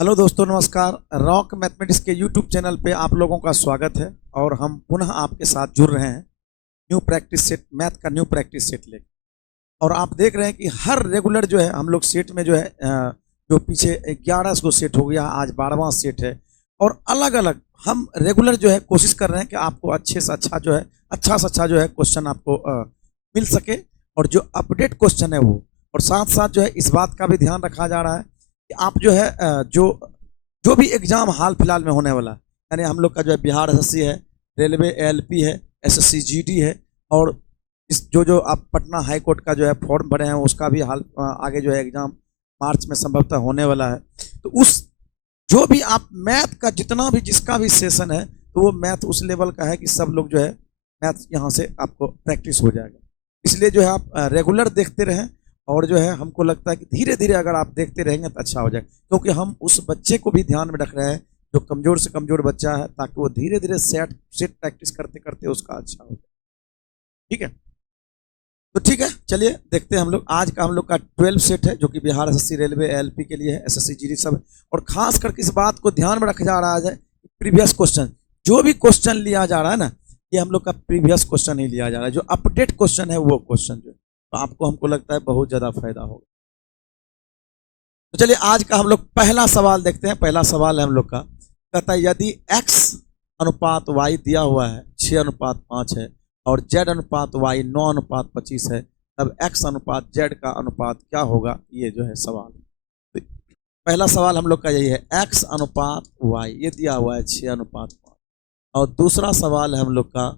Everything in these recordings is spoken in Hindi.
हेलो दोस्तों, नमस्कार। रॉक मैथमेटिक्स के यूट्यूब चैनल पे आप लोगों का स्वागत है और हम पुनः आपके साथ जुड़ रहे हैं न्यू प्रैक्टिस सेट, मैथ का न्यू प्रैक्टिस सेट लेकर। और आप देख रहे हैं कि हर रेगुलर जो है हम लोग सेट में जो है जो पीछे 11 को सेट हो गया, आज 12वां सेट है। और अलग अलग हम रेगुलर जो है कोशिश कर रहे हैं कि आपको अच्छे से अच्छा जो है, अच्छा से अच्छा जो है क्वेश्चन आपको मिल सके, और जो अपडेट क्वेश्चन है वो। और साथ साथ जो है इस बात का भी ध्यान रखा जा रहा है कि आप जो है जो जो भी एग्जाम हाल फिलहाल में होने वाला है, यानी हम लोग का जो है बिहार एसएससी है, रेलवे एएलपी है, एसएससी जीडी है, और इस जो जो आप पटना हाई कोर्ट का जो है फॉर्म भरे हैं उसका भी हाल आगे जो है एग्जाम मार्च में संभवतः होने वाला है। तो उस जो भी आप मैथ का जितना भी जिसका भी सेशन है, तो वो मैथ उस लेवल का है कि सब लोग जो है मैथ यहाँ से आपको प्रैक्टिस हो जाएगा। इसलिए जो है आप रेगुलर देखते रहें, और जो है हमको लगता है कि धीरे धीरे अगर आप देखते रहेंगे तो अच्छा हो जाएगा, क्योंकि हम उस बच्चे को भी ध्यान में रख रहे हैं जो कमजोर से कमजोर बच्चा है, ताकि वो धीरे धीरे सेट सेट प्रैक्टिस करते करते उसका अच्छा हो जाए। ठीक है, तो ठीक है, चलिए देखते हैं हम लोग। आज का हम लोग का 12 सेट है जो कि बिहार एसएससी, रेलवे, एएलपी के लिए है, एसएससी जीडी सब है। और खास करके इस बात को ध्यान में रखा जा रहा है, प्रीवियस क्वेश्चन जो भी क्वेश्चन लिया जा रहा है ना, ये हम लोग का प्रीवियस क्वेश्चन ही लिया जा रहा है। जो अपडेट क्वेश्चन है वो क्वेश्चन जो, तो आपको हमको लगता है बहुत ज्यादा फायदा होगा। तो चलिए आज का हम लोग पहला सवाल देखते हैं। पहला सवाल है हम लोग का, कहता है यदि x अनुपात y दिया हुआ है 6:5 है, और z अनुपात y 9:25 है, तब x अनुपात z का अनुपात क्या होगा? ये जो है सवाल। तो पहला सवाल हम लोग का यही है, x अनुपात y ये दिया हुआ है 6:5, और दूसरा सवाल है हम लोग का,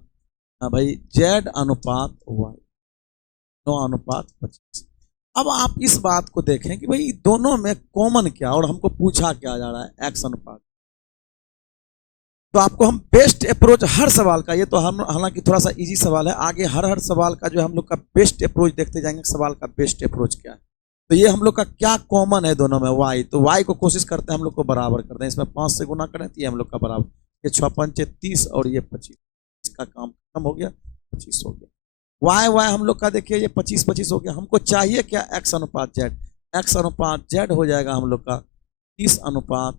भाई z अनुपात y 9:25। अब आप इस बात को देखें कि भाई दोनों में कॉमन क्या, और हमको पूछा क्या जा रहा है, एक्स अनुपात। तो आपको हम बेस्ट अप्रोच हर सवाल का, ये तो हम हालांकि थोड़ा सा इजी सवाल है, आगे हर हर सवाल का जो हम लोग का बेस्ट अप्रोच देखते जाएंगे, सवाल का बेस्ट अप्रोच क्या है। तो ये हम लोग का क्या कॉमन है दोनों में, वाई। तो वाई को कोशिश करते हैं हम लोग को बराबर करते हैं, इसमें 5 से गुना करें तो ये हम लोग का बराबर, ये 6×5 = 30 और ये 25, इसका काम खत्म हो गया, 25 हो गया। वाई वाई हम लोग का देखिए ये 25 हो गया। हमको चाहिए क्या, एक्स अनुपात जेड। एक्स अनुपात जेड हो जाएगा हम लोग का 30:,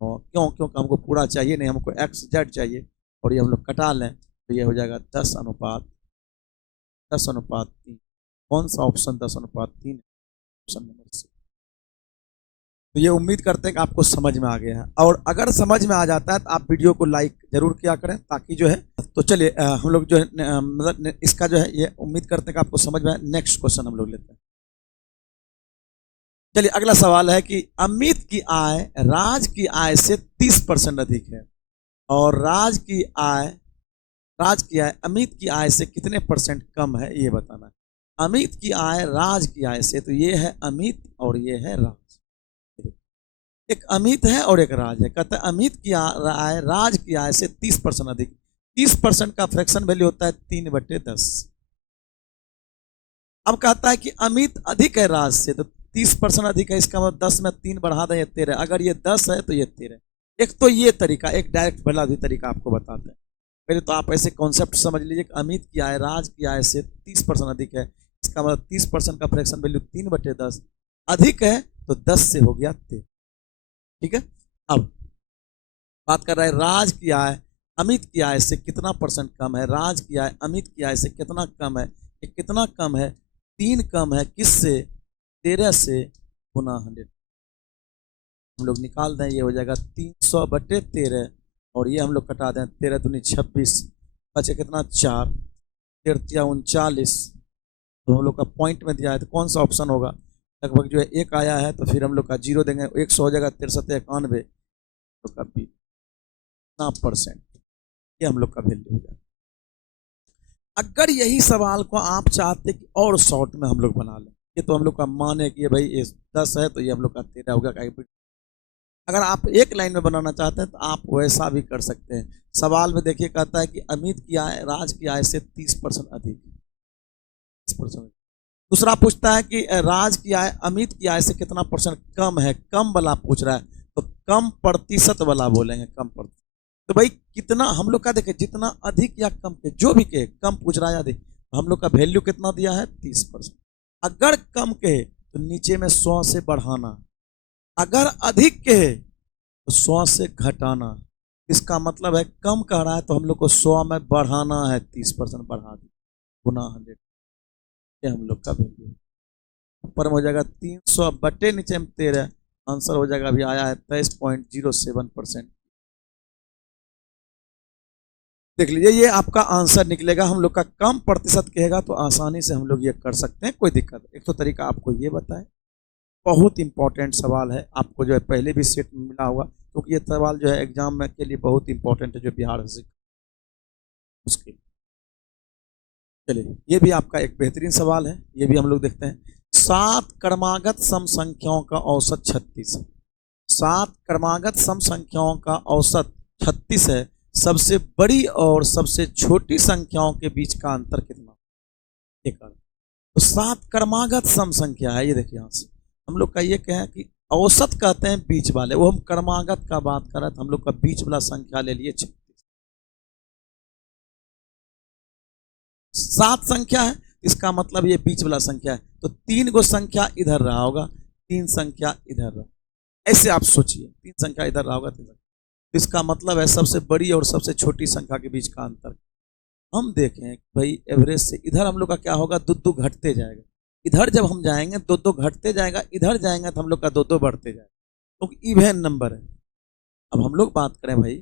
क्यों? क्योंकि हमको पूरा चाहिए नहीं, हमको एक्स जेड चाहिए, और ये हम लोग कटा लें तो ये हो जाएगा 10:3। कौन सा ऑप्शन 10:3? Option number C. तो ये उम्मीद करते हैं कि आपको समझ में आ गया है, और अगर समझ में आ जाता है तो आप वीडियो को लाइक जरूर किया करें, ताकि जो है, तो चलिए हम लोग जो है मतलब इसका जो है ये उम्मीद करते हैं कि आपको समझ में आए। नेक्स्ट क्वेश्चन हम लोग लेते हैं। चलिए अगला सवाल है कि अमित की आय राज की आय से 30% अधिक है, और राज की आय अमित की आय से कितने परसेंट कम है, ये बताना है। अमित की आय राज की आय से, तो ये है अमित और ये है राज। एक अमित है और एक राज है। कहता है अमित की आय राज की आय से 30% अधिक। 30% का फ्रैक्शन वैल्यू होता है 3/10। अब कहता है कि अमित अधिक है राज से, तो 30% अधिक है, इसका मतलब 10 में 3 बढ़ा दें, ये 13। अगर ये 10 है तो ये 13। एक तो ये तरीका, एक डायरेक्ट भला भी तरीका आपको बताते हैं। पहले तो आप ऐसे कॉन्सेप्ट समझ लीजिए कि अमित की आय राज की आय से 30% अधिक है, इसका मतलब 30% का फ्रैक्शन वैल्यू 3/10 अधिक है, तो 10 से हो गया 13। ठीक है, अब बात कर रहा है राज की आय अमित की आय से कितना परसेंट कम है। राज की आय अमित की आय से कितना कम है? ये कितना कम है? 3 कम है, किससे? 13 से गुना 100। हम लोग निकाल दें, ये हो जाएगा 300/13, और ये हम लोग कटा दें, 13 दूनी 26, बचे कितना? 4, 13 39। तो हम लोग का पॉइंट में दिया है, तो कौन सा ऑप्शन होगा? लगभग जो है 1 आया है, तो फिर हम लोग का 0 देंगे, 100 हो जाएगा, 6391, तो का 20%, ये हम लोग का वैल्यू हो जाएगा। अगर यही सवाल को आप चाहते कि और शॉर्ट में हम लोग बना लें, ये तो हम लोग का माने कि भाई ये 10 है तो ये हम लोग का 13 हो गया। अगर आप एक लाइन में बनाना चाहते हैं तो आप वैसा भी कर सकते हैं। सवाल में देखिए, कहता है कि अमित की आय राज की आय से 30% अधिक, 30%। दूसरा पूछता है कि राज की आय अमित की आय से कितना परसेंट कम है, कम वाला पूछ रहा है, तो कम प्रतिशत वाला बोलेंगे, कम प्रतिशत। तो भाई कितना हम लोग का देखे, जितना अधिक या कम के, जो भी के कम पूछ रहा है अधिक, तो हम लोग का वैल्यू कितना दिया है? 30%। अगर कम के तो नीचे में 100 से बढ़ाना, अगर अधिक के तो 100 से घटाना, इसका मतलब है कम कह रहा है तो हम लोग को 100 में बढ़ाना है, 30% बढ़ा दी गुना 100, ये हम लोग का वैल्यू है। ऊपर में हो जाएगा 300 बटे नीचे में 13, आंसर हो जाएगा, अभी आया है 23.07%। देख लीजिए ये आपका आंसर निकलेगा। हम लोग का कम प्रतिशत कहेगा तो आसानी से हम लोग ये कर सकते हैं, कोई दिक्कत नहीं। एक तो तरीका आपको ये बताएं, बहुत इंपॉर्टेंट सवाल है, आपको जो है पहले भी सेट में मिला होगा, क्योंकि ये सवाल जो है एग्जाम में के लिए बहुत इंपॉर्टेंट है, जो बिहार से उसके। चलिए ये भी आपका एक बेहतरीन सवाल है, ये भी हम लोग देखते हैं। 7 क्रमागत सम संख्याओं का औसत 36 है। 7 क्रमागत सम संख्याओं का औसत 36 है। सबसे बड़ी और सबसे छोटी संख्याओं के बीच का अंतर कितना? एक। तो 7 क्रमागत सम संख्या है, ये देखिए यहाँ से हम लोग का ये कहें कि औसत कहते हैं बीच वाले, वो हम क्रमागत का बात कर रहे थे, हम लोग का बीच वाला संख्या ले लिए 36। 7 संख्या है, इसका मतलब ये बीच वाला संख्या है, तो 3 गो संख्या इधर रहा होगा, 3 संख्या इधर रहा, ऐसे आप सोचिए 3 संख्या इधर रहा होगा, 3 संख्या। तो इसका मतलब है सबसे बड़ी और सबसे छोटी संख्या के बीच का अंतर। हम देखें भाई एवरेज से इधर हम लोग का क्या होगा, दो दो घटते जाएगा। इधर जब हम जाएंगे दो दो घटते जाएगा, इधर जाएंगे तो हम लोग का दो दो बढ़ते जाएगा, क्योंकि इवन नंबर है। अब हम लोग बात करें भाई,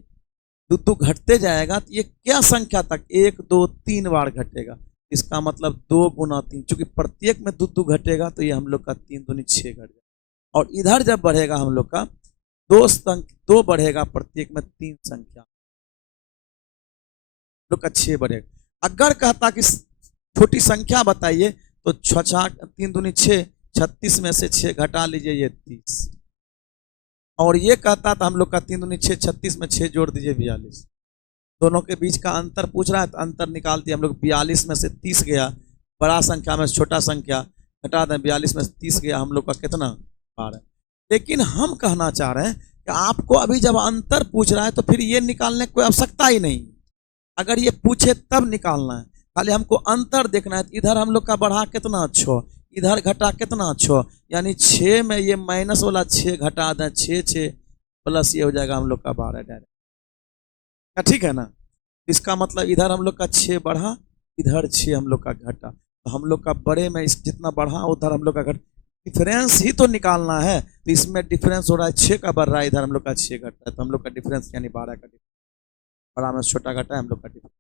दो दो घटते जाएगा तो ये क्या संख्या तक, 1 2 3 बार घटेगा। इसका मतलब 2 गुना 3, चूंकि प्रत्येक में दो दो घटेगा तो ये हम लोग का 3 दूनी 6 घट जाएगा। और इधर जब बढ़ेगा हम लोग का दो बढ़ेगा, प्रत्येक में 3 संख्या, लोग का 6 बढ़ेगा। अगर कहता कि छोटी संख्या बताइए तो 3 दूनी 6, 36 में से 6 घटा लीजिए, ये 30। और ये कहता था हम लोग का 3 दूनी 6, 36 में 6 जोड़ दीजिए 42। दोनों के बीच का अंतर पूछ रहा है तो अंतर निकाल दिया हम लोग, 42 में से 30 गया, बड़ा संख्या में छोटा संख्या घटा दें, 42 में से 30 गया, हम लोग का कितना 12। लेकिन हम कहना चाह रहे हैं कि आपको अभी जब अंतर पूछ रहा है तो फिर ये निकालने की कोई आवश्यकता ही नहीं, अगर ये पूछे तब निकालना है, खाली हमको अंतर देखना है। इधर हम लोग का बढ़ा कितना 6, इधर घटा कितना 6, यानी 6 में ये माइनस वाला 6 घटा दें, 6 6 प्लस ये हो जाएगा हम लोग का 12 डायरेक्ट, ठीक है ना। इसका मतलब इधर हम लोग का 6 बढ़ा, इधर 6 हम लोग का घटा, तो हम लोग का बड़े में इस जितना बढ़ा उधर हम लोग का घट, डिफरेंस ही तो निकालना है। तो इसमें डिफरेंस हो रहा है 6 का बढ़ रहा है, इधर हम लोग का 6 घटता है, तो हम लोग का डिफरेंस यानी 12 का डिफरेंस, बड़ा में छोटा घटा है हम लोग का डिफरेंस।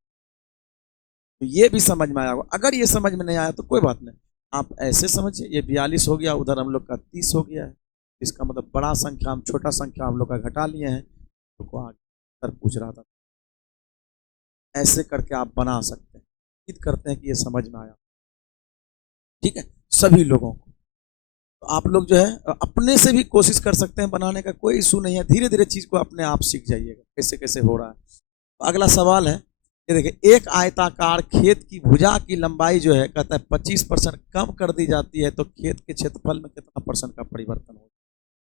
तो ये भी समझ में आया होगा। अगर ये समझ में नहीं आया तो कोई बात नहीं, आप ऐसे समझिए, ये 42 हो गया, उधर हम लोग का 30 हो गया है, इसका मतलब बड़ा संख्या हम छोटा संख्या हम लोग का घटा लिए हैं, तो आगे पूछ रहा था। ऐसे करके आप बना सकते हैं, उम्मीद करते हैं कि ये समझ में आया, ठीक है सभी लोगों को। तो आप लोग जो है अपने से भी कोशिश कर सकते हैं बनाने का, कोई इशू नहीं है, धीरे धीरे चीज को अपने आप सीख जाइएगा कैसे कैसे हो रहा है। तो अगला सवाल है, ये देखिए, एक आयताकार खेत की भुजा की लंबाई जो है कहता है 25% कम कर दी जाती है तो खेत के क्षेत्रफल में कितना % का परिवर्तन होगा?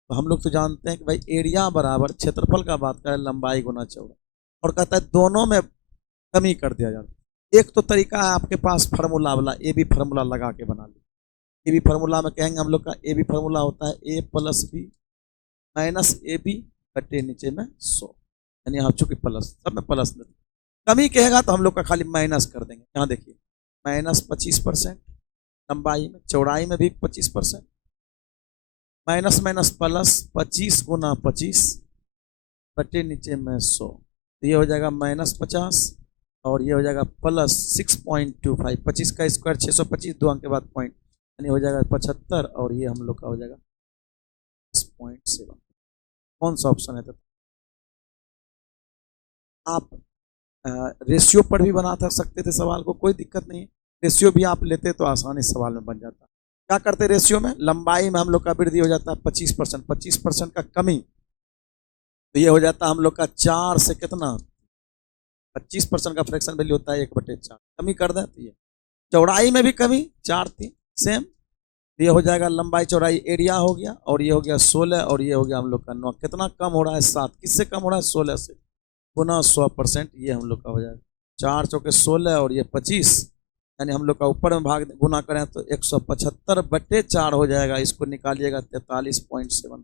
तो हम लोग तो जानते हैं कि भाई एरिया बराबर क्षेत्रफल का बात करें लंबाई गुना चौड़ाई, और कहता है दोनों में कमी कर दिया जाता है। एक तो तरीका है आपके पास फार्मूला वाला, ए बी फार्मूला लगा के बना ली। ए बी फार्मूला में कहेंगे हम लोग का ए बी फार्मूला होता है A plus B minus A B बटे नीचे में 100, यानी यहाँ चूंकि प्लस सब में प्लस देते, कमी कहेगा तो हम लोग का खाली माइनस कर देंगे। यहाँ देखिए माइनस 25%, लंबाई में चौड़ाई में भी 25%, माइनस माइनस प्लस 25 गुना 25 बटे नीचे में 100, तो ये हो जाएगा -50 और ये हो जाएगा प्लस 6.25, 25 का स्क्वायर 625, 2 अंक के बाद पॉइंट, यानी हो जाएगा 75, और ये हम लोग का हो जाएगा 6.7। कौन सा ऑप्शन है? तो आप रेशियो पर भी बना सकते थे सवाल को, कोई दिक्कत नहीं है, रेशियो भी आप लेते तो आसानी सवाल में बन जाता। क्या करते रेशियो में, लंबाई में हम लोग का वृद्धि हो जाता है 25%, 25% का कमी, तो ये हो जाता है हम लोग का 4 से कितना, 25% का फ्रैक्शन वैल्यू होता है 1/4, कमी कर दें तो ये चौड़ाई में भी कमी 4 3 सेम, ये हो जाएगा लंबाई चौड़ाई एरिया हो गया, और ये हो गया 16, और ये हो गया हम लोग का 9, कितना कम हो रहा है 7, किससे कम हो रहा है 16 से, गुना 100%, ये हम लोग का हो जाएगा 4 चौके 16 और ये 25, यानी हम लोग का ऊपर में भाग गुना करें तो 175/4 हो जाएगा, इसको निकालिएगा 43.7।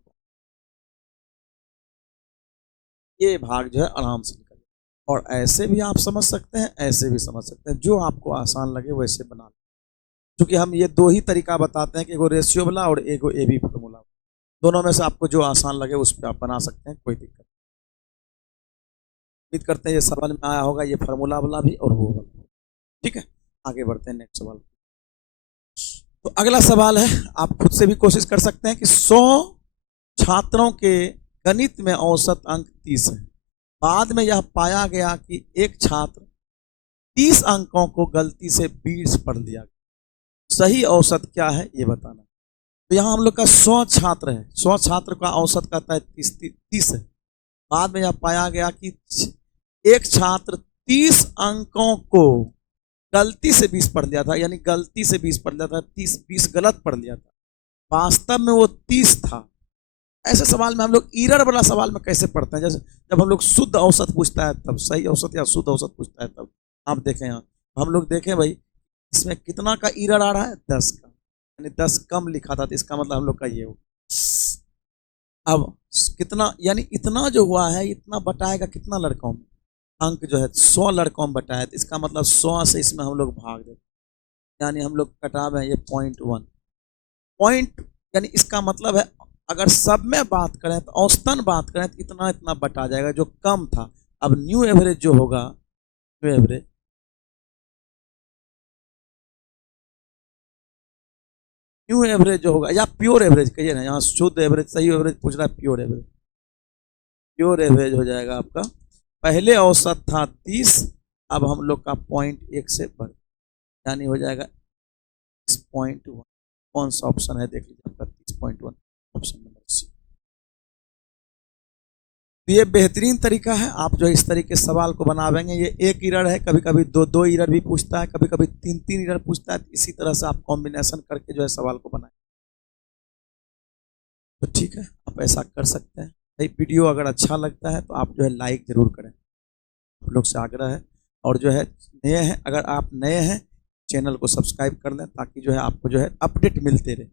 ये भाग जो है आराम से निकल जाए। और ऐसे भी आप समझ सकते हैं, ऐसे भी समझ सकते हैं, जो आपको आसान लगे वैसे बना लें। क्योंकि हम ये दो ही तरीका बताते हैं कि एगो रेशियो वाला और एगो ए बी फॉर्मूला। दोनों में से आपको जो आसान लगे उस पर आप बना सकते हैं, कोई दिक्कत नहीं। उम्मीद करते हैं ये समझ में आया होगा, ये फार्मूला वाला भी और वो वाला। ठीक है, आगे बढ़ते हैं नेक्स्ट सवाल। तो अगला सवाल है, आप खुद से भी कोशिश कर सकते हैं कि 100 छात्रों के गणित में औसत अंक 30 है। बाद में यह पाया गया कि एक छात्र 30 अंकों को गलती से 20 पढ़ लिया। सही औसत क्या है ये बताना। तो यहाँ हम लोग का 100 छात्र है, 100 छात्र का औसत कहता है 30 है। बाद में यह पाया गया कि एक छात्र 30 अंकों को गलती से 20 पढ़ लिया था, यानी गलती से 20 पढ़ लिया था, 20 गलत पढ़ लिया था, वास्तव में वो 30 था। ऐसे सवाल में हम लोग ईरर वाला सवाल में कैसे पढ़ते हैं, जैसे जब हम लोग शुद्ध औसत पूछता है तब, सही औसत या शुद्ध औसत पूछता है तब। आप देखें यहाँ, हम लोग देखें भाई इसमें कितना का ईरर आ रहा है, 10 का, यानी 10 कम लिखा था, तो इसका मतलब हम लोग का ये हो। अब कितना, यानी इतना जो हुआ है, इतना बटाएगा कितना लड़कों में, अंक जो है 100 लड़कों में बटाया, तो इसका मतलब 100 से इसमें हम लोग भाग देते, यानी हम लोग कटावे ये 0.1 पॉइंट, यानी इसका मतलब है अगर सब में बात करें तो औसतन बात करें तो इतना इतना बटा जाएगा जो कम था। अब न्यू एवरेज जो होगा, न्यू एवरेज जो होगा, या प्योर एवरेज कहिए ना, यहाँ शुद्ध एवरेज, सही एवरेज पूछ रहा है, प्योर एवरेज। प्योर एवरेज हो जाएगा आपका, पहले औसत था 30, अब हम लोग का 0.1 से बढ़, यानी हो जाएगा 30.1। कौन सा ऑप्शन है देख लीजिए आपका, 30.1 ऑप्शन नंबर सी। तो ये बेहतरीन तरीका है, आप जो इस तरीके से सवाल को बनावेंगे। ये एक ईरर है, कभी कभी दो ईरर भी पूछता है, कभी कभी तीन ईरर पूछता है। इसी तरह से आप कॉम्बिनेशन करके जो है सवाल को बनाएं। तो ठीक है, आप ऐसा कर सकते हैं। भाई वीडियो अगर अच्छा लगता है तो आप जो है लाइक जरूर करें, आप लोग से आग्रह है। और जो है नए हैं, अगर आप नए हैं चैनल को सब्सक्राइब कर लें, ताकि जो है आपको जो है अपडेट मिलते रहे।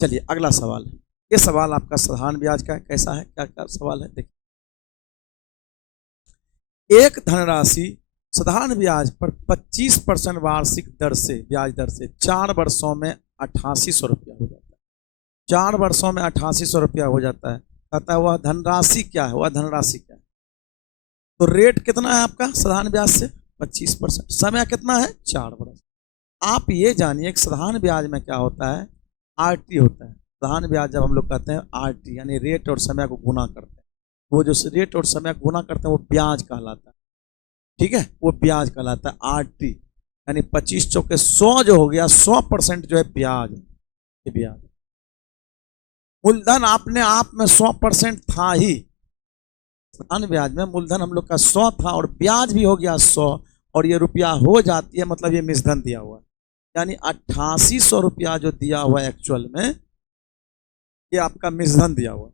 चलिए अगला सवाल है, ये सवाल आपका साधारण ब्याज का है। कैसा है, क्या क्या सवाल है देखिए। एक धनराशि साधारण ब्याज पर 25% वार्षिक दर से, ब्याज दर से 4 वर्षों में 8800 रुपया हो जाता है। 4 वर्षों में 8800 रुपया हो जाता है। कहता है वह धनराशि क्या है, वह धनराशि क्या है। तो रेट कितना है आपका साधारण ब्याज से 25%, समय कितना है 4 वर्ष। आप ये जानिए कि साधारण ब्याज में क्या होता है, आरटी होता है। साधारण ब्याज जब हम लोग कहते हैं आरटी, यानी रेट और समय को गुना करते हैं, वो जो रेट और समय को गुना करते हैं वो ब्याज कहलाता है। ठीक है, वो ब्याज कहलाता है आरटी, यानी 25 चौके 100 जो हो गया, 100% जो है ब्याज, ये ब्याज। मूलधन अपने आप में 100% था ही, साधारण ब्याज में मूलधन हम लोग का 100 था और ब्याज भी हो गया 100, और ये रुपया हो जाती है, मतलब ये मिश्धन दिया हुआ है, यानी 8800 रुपया जो दिया हुआ है एक्चुअल में, ये आपका मिश्धन दिया हुआ।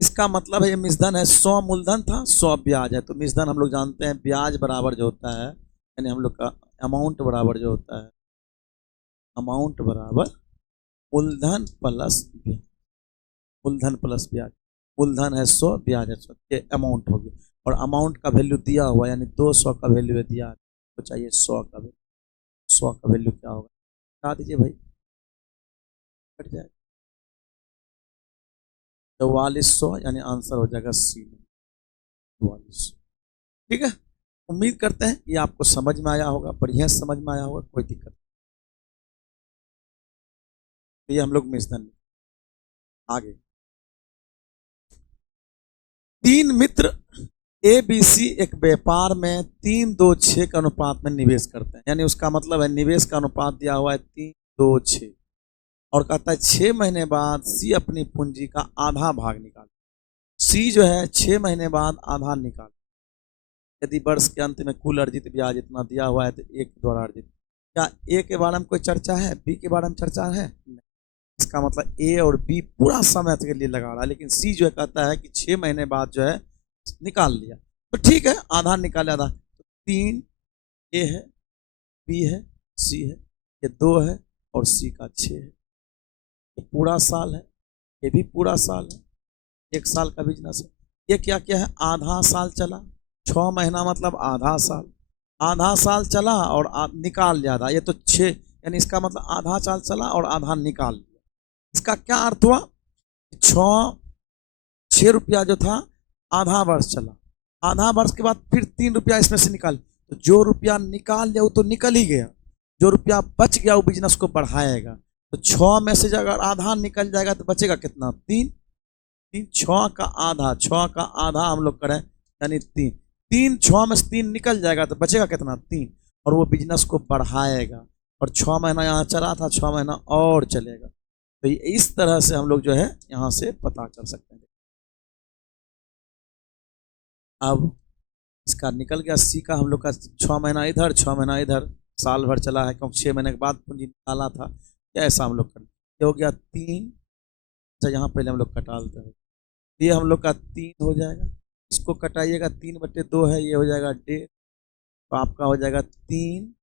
इसका मतलब है ये मिश्धन है, 100 मूलधन था 100 ब्याज है। तो मिश्धन हम लोग जानते हैं ब्याज बराबर जो होता है, यानी हम लोग का अमाउंट बराबर जो होता है, अमाउंट बराबर मूलधन प्लस ब्याज, मूलधन प्लस ब्याज। मूलधन है 100, ब्याज है 100, ये अमाउंट हो गया। और अमाउंट का वैल्यू दिया हुआ, यानी 200 का वैल्यू है दिया, तो चाहिए 100 का वैल्यू। 100 का वैल्यू क्या होगा बता दीजिए भाई, कट जाए 4400, यानी आंसर हो जाएगा सी 4400। ठीक है, उम्मीद करते हैं ये आपको समझ में आया होगा, बढ़िया समझ में आया होगा, कोई दिक्कत नहीं। तो ये हम लोग मिश्रण आगे, 3 मित्र ए बी सी एक व्यापार में 3-2-6 के अनुपात में निवेश करते हैं, यानी उसका मतलब है निवेश का अनुपात दिया हुआ है 3-2-6, और कहता है 6 महीने बाद सी अपनी पूंजी का आधा भाग निकाल। सी जो है 6 महीने बाद आधा निकाल। यदि वर्ष के अंत में कुल अर्जित ब्याज इतना दिया हुआ है तो ए के द्वारा अर्जित। क्या ए के बारे में कोई चर्चा है, बी के बारे में चर्चा है? इसका मतलब ए और बी पूरा समय के लिए लगा रहा है, लेकिन सी जो है कहता है कि 6 महीने बाद जो है निकाल लिया। तो ठीक है, आधा निकाले, आधा तो 3 ए है, बी है, सी है, ये 2 है, और सी का 6 है। ये पूरा साल है, ये भी पूरा साल है, 1 साल का बिजनेस है। ये क्या क्या है, आधा साल चला, 6 महीना मतलब आधा साल, आधा साल चला और निकाल ज़्यादा, ये तो 6, यानी इसका मतलब आधा साल चला और आधा निकाल लिया। इसका क्या अर्थ हुआ, 6 रुपया जो था आधा वर्ष चला, आधा वर्ष के बाद फिर 3 रुपया इसमें से निकाल, तो जो रुपया निकाल लिया वो तो निकल ही गया, जो रुपया बच गया वो बिजनेस को बढ़ाएगा। तो 6 में से अगर आधा निकल जाएगा तो बचेगा कितना, 3। 6 का आधा, 6 का आधा हम लोग करें यानी 3, 6 में से 3 निकल जाएगा तो बचेगा कितना, 3, और वो बिजनेस को बढ़ाएगा। और 6 महीना यहाँ चला था, 6 महीना और चलेगा। तो इस तरह से हम लोग जो है यहाँ से पता कर सकते हैं। अब इसका निकल गया, सी का हम लोग का 6 महीना इधर, 6 महीना इधर, साल भर चला है, क्योंकि 6 महीने के बाद पूंजी निकाला था। क्या ऐसा हम लोग कर, ये हो गया 3, अच्छा यहाँ पहले हम लोग कटा देते हैं, ये हम लोग का 3 हो जाएगा, इसको कटाइएगा, 3/2 है, ये हो जाएगा 1.5, तो आपका हो जाएगा 3,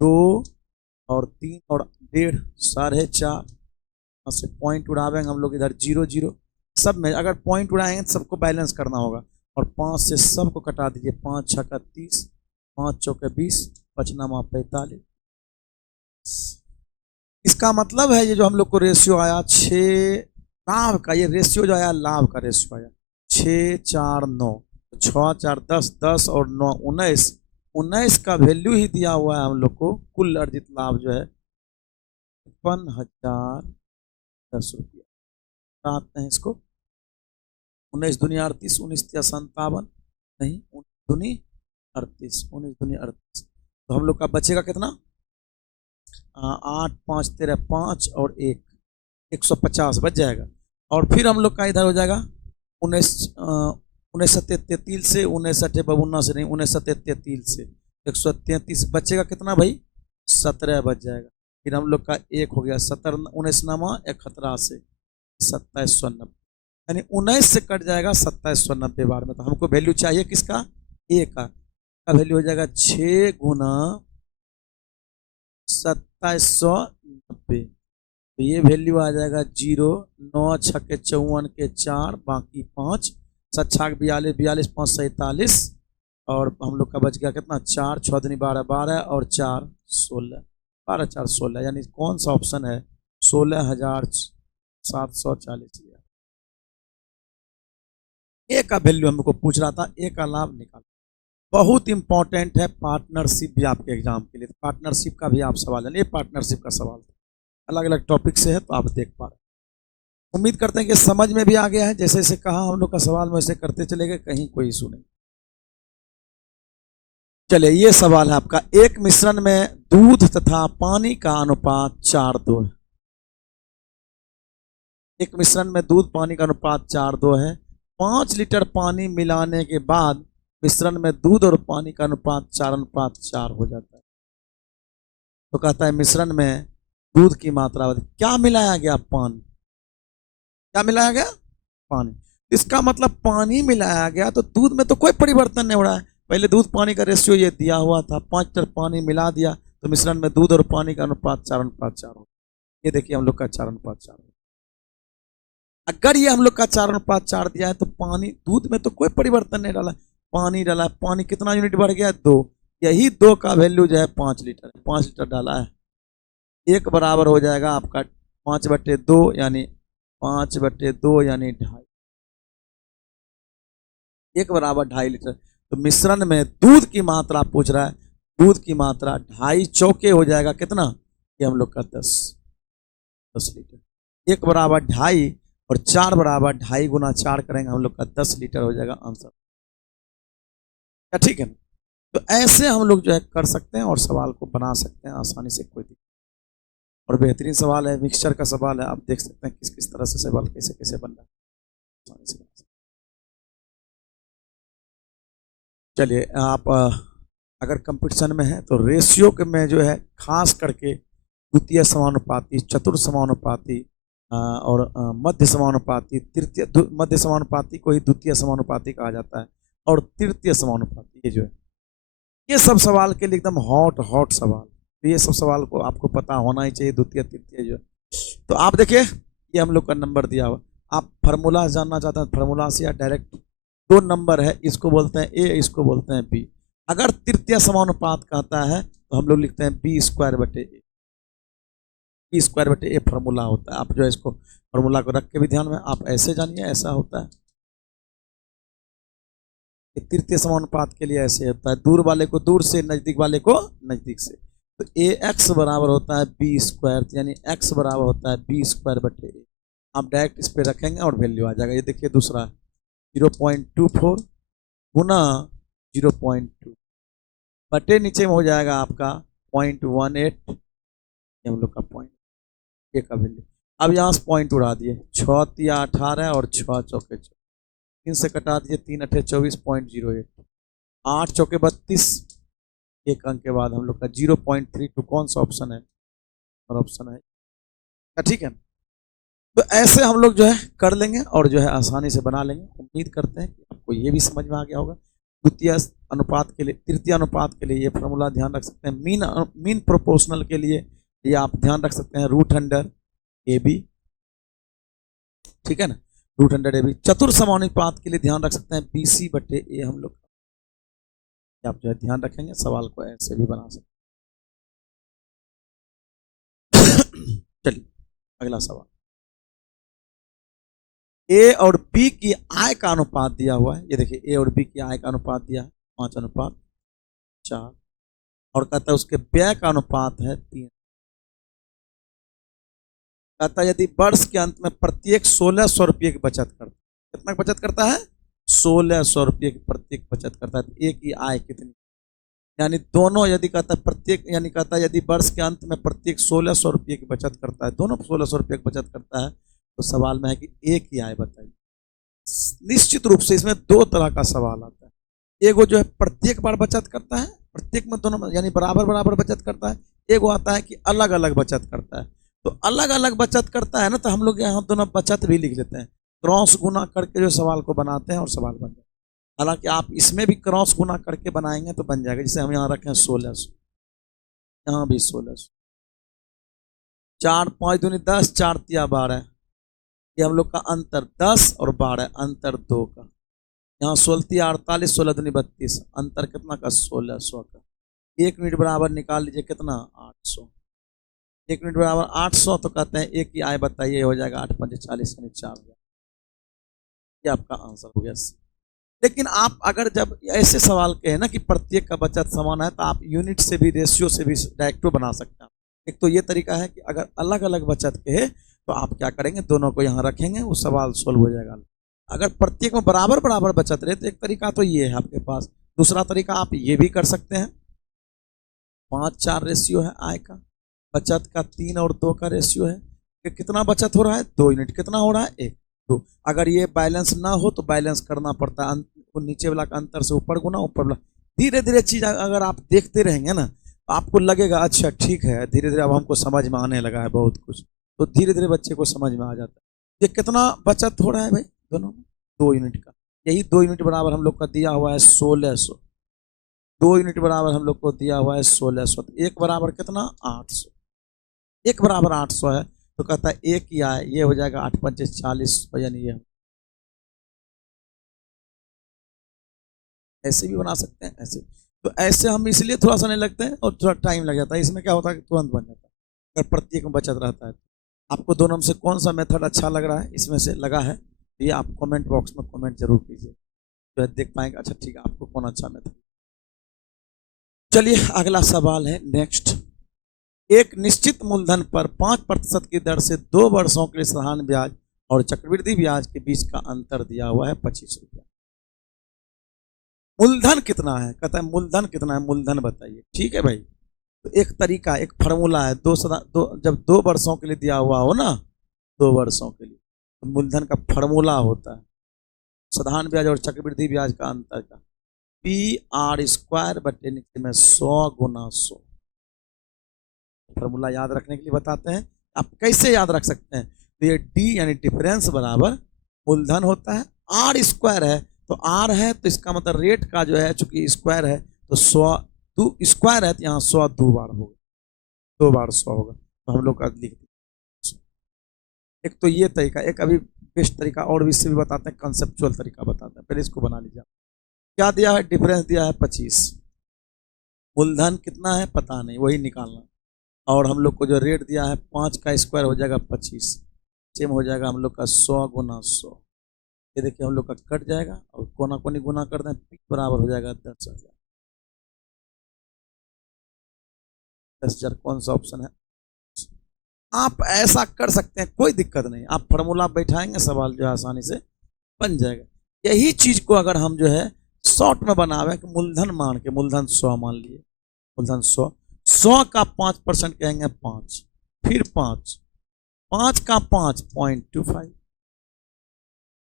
2 और 3 और 1.5, 4.5, यहाँ से पॉइंट उड़ावेंगे हम लोग, इधर 0 0, सब में अगर पॉइंट उड़ाएंगे तो सबको बैलेंस करना होगा, और 5 से सबको कटा दीजिए, 5 6 का 30, 5 चौके 20, 5 45। इसका मतलब है ये जो हम लोग को रेशियो आया 6 लाभ का, ये रेशियो जो आया लाभ का रेशियो आया 6 4 9, 6 4 10, 10 और 9 19, 19 का वैल्यू ही दिया हुआ है हम लोग को, कुल अर्जित लाभ जो है 53,010 रुपया। आते हैं इसको, 19 दूनी 38, 19 तिया 57, नहीं 19 दूनी 38, 19 दूनी 38, तो हम लोग का बचेगा कितना, 8 5 13 5 और 1, 150 बच जाएगा। और फिर हम लोग का इधर हो जाएगा 19 19 से 19 से नहीं 19 से 133 बचेगा कितना भाई, 17 बच जाएगा। फिर हम लोग का 1 हो गया 17, 19 नामा 71 से 2790, यानी 19 से कट जाएगा 2790 बार में। तो हमको वैल्यू चाहिए किसका, ए का वैल्यू हो जाएगा 6 गुना 2790, तो ये वैल्यू आ जाएगा 0, 9 6 के 54 के 4, बाकी 5, 7 6 42, 42 5 47, और हम लोग का बच गया कितना, 4 6 दूनी 12 12 और 4 16, 12 4 16, यानी कौन सा ऑप्शन है, 16,740। ए का वैल्यू हमको पूछ रहा था, ए का लाभ निकाल, बहुत इंपॉर्टेंट है पार्टनरशिप भी आपके एग्जाम के लिए, पार्टनरशिप का भी आप सवाल है, ये पार्टनरशिप का सवाल अलग अलग टॉपिक से है, तो आप देख पा रहे हैं। उम्मीद करते हैं कि समझ में भी आ गया है, जैसे जैसे कहा हम लोग का सवाल वैसे करते चले गए, कहीं कोई इशू नहीं। चलिए ये सवाल है आपका, एक मिश्रण में दूध तथा पानी का अनुपात 4:2 है। एक मिश्रण में दूध पानी का अनुपात 4:2 है, 5 लीटर पानी मिलाने के बाद मिश्रण में दूध और पानी का अनुपात 4:4 हो जाता है। तो कहता है मिश्रण में दूध की मात्रा, क्या मिलाया गया, पानी, क्या मिलाया गया, पानी, इसका मतलब पानी मिलाया गया, तो दूध में तो कोई परिवर्तन नहीं हो रहा है, पहले दूध पानी का रेशियो ये दिया हुआ था, 5 लीटर पानी मिला दिया तो मिश्रण में दूध और पानी का अनुपात 4:4 हो, ये देखिए हम लोग का 4:4। अगर ये हम लोग का 4:4 दिया है तो पानी, दूध में तो कोई परिवर्तन नहीं डाला, पानी डाला, पानी कितना यूनिट बढ़ गया, 2, यही 2 का वैल्यू जो है 5 लीटर, 5 लीटर डाला है, 1 बराबर हो जाएगा आपका 5/2, यानी 5/2 यानी 2.5, 1 बराबर 2.5 लीटर। तो मिश्रण में दूध की मात्रा पूछ रहा है, दूध की मात्रा 2.5 चौके हो जाएगा कितना, ये हम लोग का 10 लीटर, 1 बराबर 2.5 और 4 बराबर 2.5 गुना 4 करेंगे हम लोग का 10 लीटर हो जाएगा आंसर, क्या ठीक है ना। तो ऐसे हम लोग जो है कर सकते हैं और सवाल को बना सकते हैं आसानी से, कोई दिक्कत, और बेहतरीन सवाल है, मिक्सचर का सवाल है, आप देख सकते हैं किस किस तरह से सवाल कैसे कैसे बन रहा है, आसानी से। चलिए आप अगर कंपटीशन में है तो रेशियो के में जो है खास करके द्वितीय समानुपाती, चतुर्थ समानुपाती और मध्य समानुपाती, तृतीय, मध्य समानुपाती को ही द्वितीय समानुपाती कहा जाता है, और तृतीय समानुपाती, ये जो है ये सब सवाल के लिए एकदम हॉट सवाल, तो ये सब सवाल को आपको पता होना ही चाहिए, द्वितीय तृतीय जो। तो आप देखिए ये हम लोग का नंबर दिया हुआ, आप फार्मूला जानना चाहते हैं फार्मूला से या डायरेक्ट, दो नंबर है, इसको बोलते हैं ए, इसको बोलते हैं बी। अगर तृतीय समानुपात कहता है तो हम लोग लिखते हैं बी स्क्वायर बटे ए, बी स्क्वायर बटे ए फार्मूला होता है। आप जो है इसको फार्मूला को रख के भी ध्यान में आप ऐसे जानिए, ऐसा होता है तृतीय समानुपात के लिए ऐसे होता है, दूर वाले को दूर से, नजदीक वाले को नजदीक से। तो ए एक्स बराबर होता है बी स्क्वायर, यानी एक्स बराबर होता है बी स्क्वायर बटे ए। आप डायरेक्ट इस पे रखेंगे और वैल्यू आ जाएगा। ये देखिए दूसरा 0.24 गुना 0.2 बटे नीचे में हो जाएगा आपका 0.18, हम लोग का पॉइंट ए का वैल्यू। अब यहाँ से पॉइंट उड़ा दिए, 6 तिया 18 और 6 चौके 3 से कटा दिए, 3 अठे 24.08, 8 चौके 32, एक अंक के बाद हम लोग का 0.32 कौन सा ऑप्शन है, और ऑप्शन है, ठीक है। तो ऐसे हम लोग जो है कर लेंगे और जो है आसानी से बना लेंगे। उम्मीद करते हैं कि आपको ये भी समझ में आ गया होगा। द्वितीय अनुपात के लिए, तृतीय अनुपात के लिए ये फॉर्मूला ध्यान रख सकते हैं। मीन प्रोपोर्शनल के लिए ये आप ध्यान रख सकते हैं √100 AB, ठीक है ना, √100 AB। चतुर समानुपात के लिए ध्यान रख सकते हैं BC बटे ए। हम लोग आप जो है ध्यान रखेंगे, सवाल को ऐसे भी बना सकते हैं। चलिए अगला सवाल, ए और बी की आय का अनुपात दिया हुआ है। ये देखिए ए और बी की आय का अनुपात दिया है 5:4, और कहता है उसके व्यय का अनुपात है 3। कहता है यदि वर्ष के अंत में प्रत्येक 1600 रुपये की बचत करता है, कितना बचत करता है, 1600 रुपये की प्रत्येक बचत करता है, तो ए की आय कितनी, यानी दोनों, यदि कहता है प्रत्येक, यानी कहता है यदि वर्ष के अंत में प्रत्येक 1600 रुपये की बचत करता है, दोनों 1600 रुपये की बचत करता है, तो सवाल में है कि ए की आय बताइए। निश्चित रूप से इसमें दो तरह का सवाल आता है। एगो जो है प्रत्येक बार बचत करता है, प्रत्येक में दोनों यानी बराबर बराबर बचत करता है। एगो आता है कि अलग अलग बचत करता है। तो अलग अलग बचत करता है ना, तो हम लोग यहाँ दोनों बचत भी लिख लेते हैं, क्रॉस गुना करके जो सवाल को बनाते हैं और सवाल बन जाता है। हालांकि आप इसमें भी क्रॉस गुना करके बनाएंगे तो बन जाएगा। जैसे हम यहाँ रखें 1600, यहाँ भी 1600, 4 5 दूनी 10, 4 तिया 12, ये हम लोग का अंतर 10 और 12, अंतर 2 का। यहाँ 16 तिया 48, 16 दूनी 32, अंतर कितना का, 1600 का। 1 मिनट बराबर निकाल लीजिए, कितना, 800। 1 मिनट बराबर 800, तो कहते हैं एक की आय बताइए, हो जाएगा 8 5 40, यानी 4000। ये आपका आंसर हो गया। लेकिन आप अगर जब ऐसे सवाल कहें ना कि प्रत्येक का बचत समान है, तो आप यूनिट से भी, रेशियो से भी डायरेक्ट बना सकते हैं। एक तो ये तरीका है कि अगर अलग अलग बचत कहे तो आप क्या करेंगे, दोनों को यहाँ रखेंगे, वो सवाल सोल्व हो जाएगा। अगर प्रत्येक में बराबर बराबर बचत रहे तो एक तरीका तो ये है आपके पास। दूसरा तरीका आप ये भी कर सकते हैं, 5:4 रेशियो है आय का, बचत का 3 और 2 का रेशियो है, कि कितना बचत हो रहा है, 2 यूनिट, कितना हो रहा है, 1 2। अगर ये बैलेंस ना हो तो बैलेंस करना पड़ता है, नीचे वाला का अंतर से ऊपर गुना, ऊपर वाला। धीरे धीरे चीज अगर आप देखते रहेंगे ना, तो आपको लगेगा अच्छा ठीक है, धीरे धीरे अब हमको समझ में आने लगा है बहुत कुछ, तो धीरे धीरे बच्चे को समझ में आ जाता है। ये कितना बचत हो रहा है भाई दोनों में, 2 यूनिट का। यही 2 यूनिट बराबर हम लोग का दिया हुआ है 1600, 2 यूनिट बराबर हम लोग को दिया हुआ है 1600, तो 1 बराबर कितना, 800। 1 बराबर 800 है, तो कहता है एक ही आए, ये हो जाएगा 8 5 40, यानी ये ऐसे भी बना सकते हैं, ऐसे। तो ऐसे हम इसलिए थोड़ा सा नहीं लगते हैं और थोड़ा टाइम लग जाता है। इसमें क्या होता है कि तुरंत बन जाता है अगर प्रत्येक में बचत रहता है। आपको दोनों में से कौन सा मेथड अच्छा लग रहा है, इसमें से लगा है, तो ये आप कमेंट बॉक्स में कमेंट जरूर कीजिए, तो है देख पाएंगे अच्छा ठीक है आपको कौन अच्छा मेथड। चलिए अगला सवाल है नेक्स्ट। एक निश्चित मूलधन पर 5% की दर से 2 वर्षों के लिए साधारण ब्याज और चक्रवृद्धि ब्याज के बीच का अंतर दिया हुआ है 25 रुपया। मूलधन कितना है, कहता है मूलधन कितना है, मूलधन बताइए। ठीक है भाई, तो एक तरीका, एक फार्मूला है, जब 2 वर्षों के लिए दिया हुआ हो ना, 2 वर्षों के लिए, तो मूलधन का फार्मूला होता है साधारण ब्याज और चक्रवृद्धि ब्याज का अंतर का PR² बटे नीचे में 100 गुना 100। फार्मूला याद रखने के लिए बताते हैं, आप कैसे याद रख सकते हैं। तो ये D यानी डिफरेंस बराबर मूलधन होता है, R² है, तो R है तो इसका मतलब रेट का जो है, चूंकि स्क्वायर है तो 100 स्क्वायर है, तो यहाँ 100 2 बार होगा, 2 बार 100 होगा, तो हम लोग का लिख दिया। एक तो ये तरीका, एक अभी बेस्ट तरीका, और भी इससे भी बताते हैं, कंसेप्चुअल तरीका बताते हैं। पहले इसको बना लीजिए। क्या दिया है? डिफरेंस दिया है 25। मूलधन कितना है पता नहीं, वही निकालना। और हम लोग को जो रेट दिया है 5 का स्क्वायर हो जाएगा 25, सेम हो जाएगा हम लोग का 100 गुना 100। ये देखिए हम लोग का कट जाएगा और कोना कोनी गुना कर दें, पी बराबर हो जाएगा 10,000। 10,000 कौन सा ऑप्शन है? आप ऐसा कर सकते हैं, कोई दिक्कत नहीं। आप फार्मूला बैठाएंगे, सवाल जो है आसानी से बन जाएगा। यही चीज को अगर हम जो है शॉर्ट में बनावे कि मूलधन मान के, मूलधन 100 मान लिए, मूलधन 100, 100 का 5% कहेंगे 5, फिर 5, 5 का 5.25।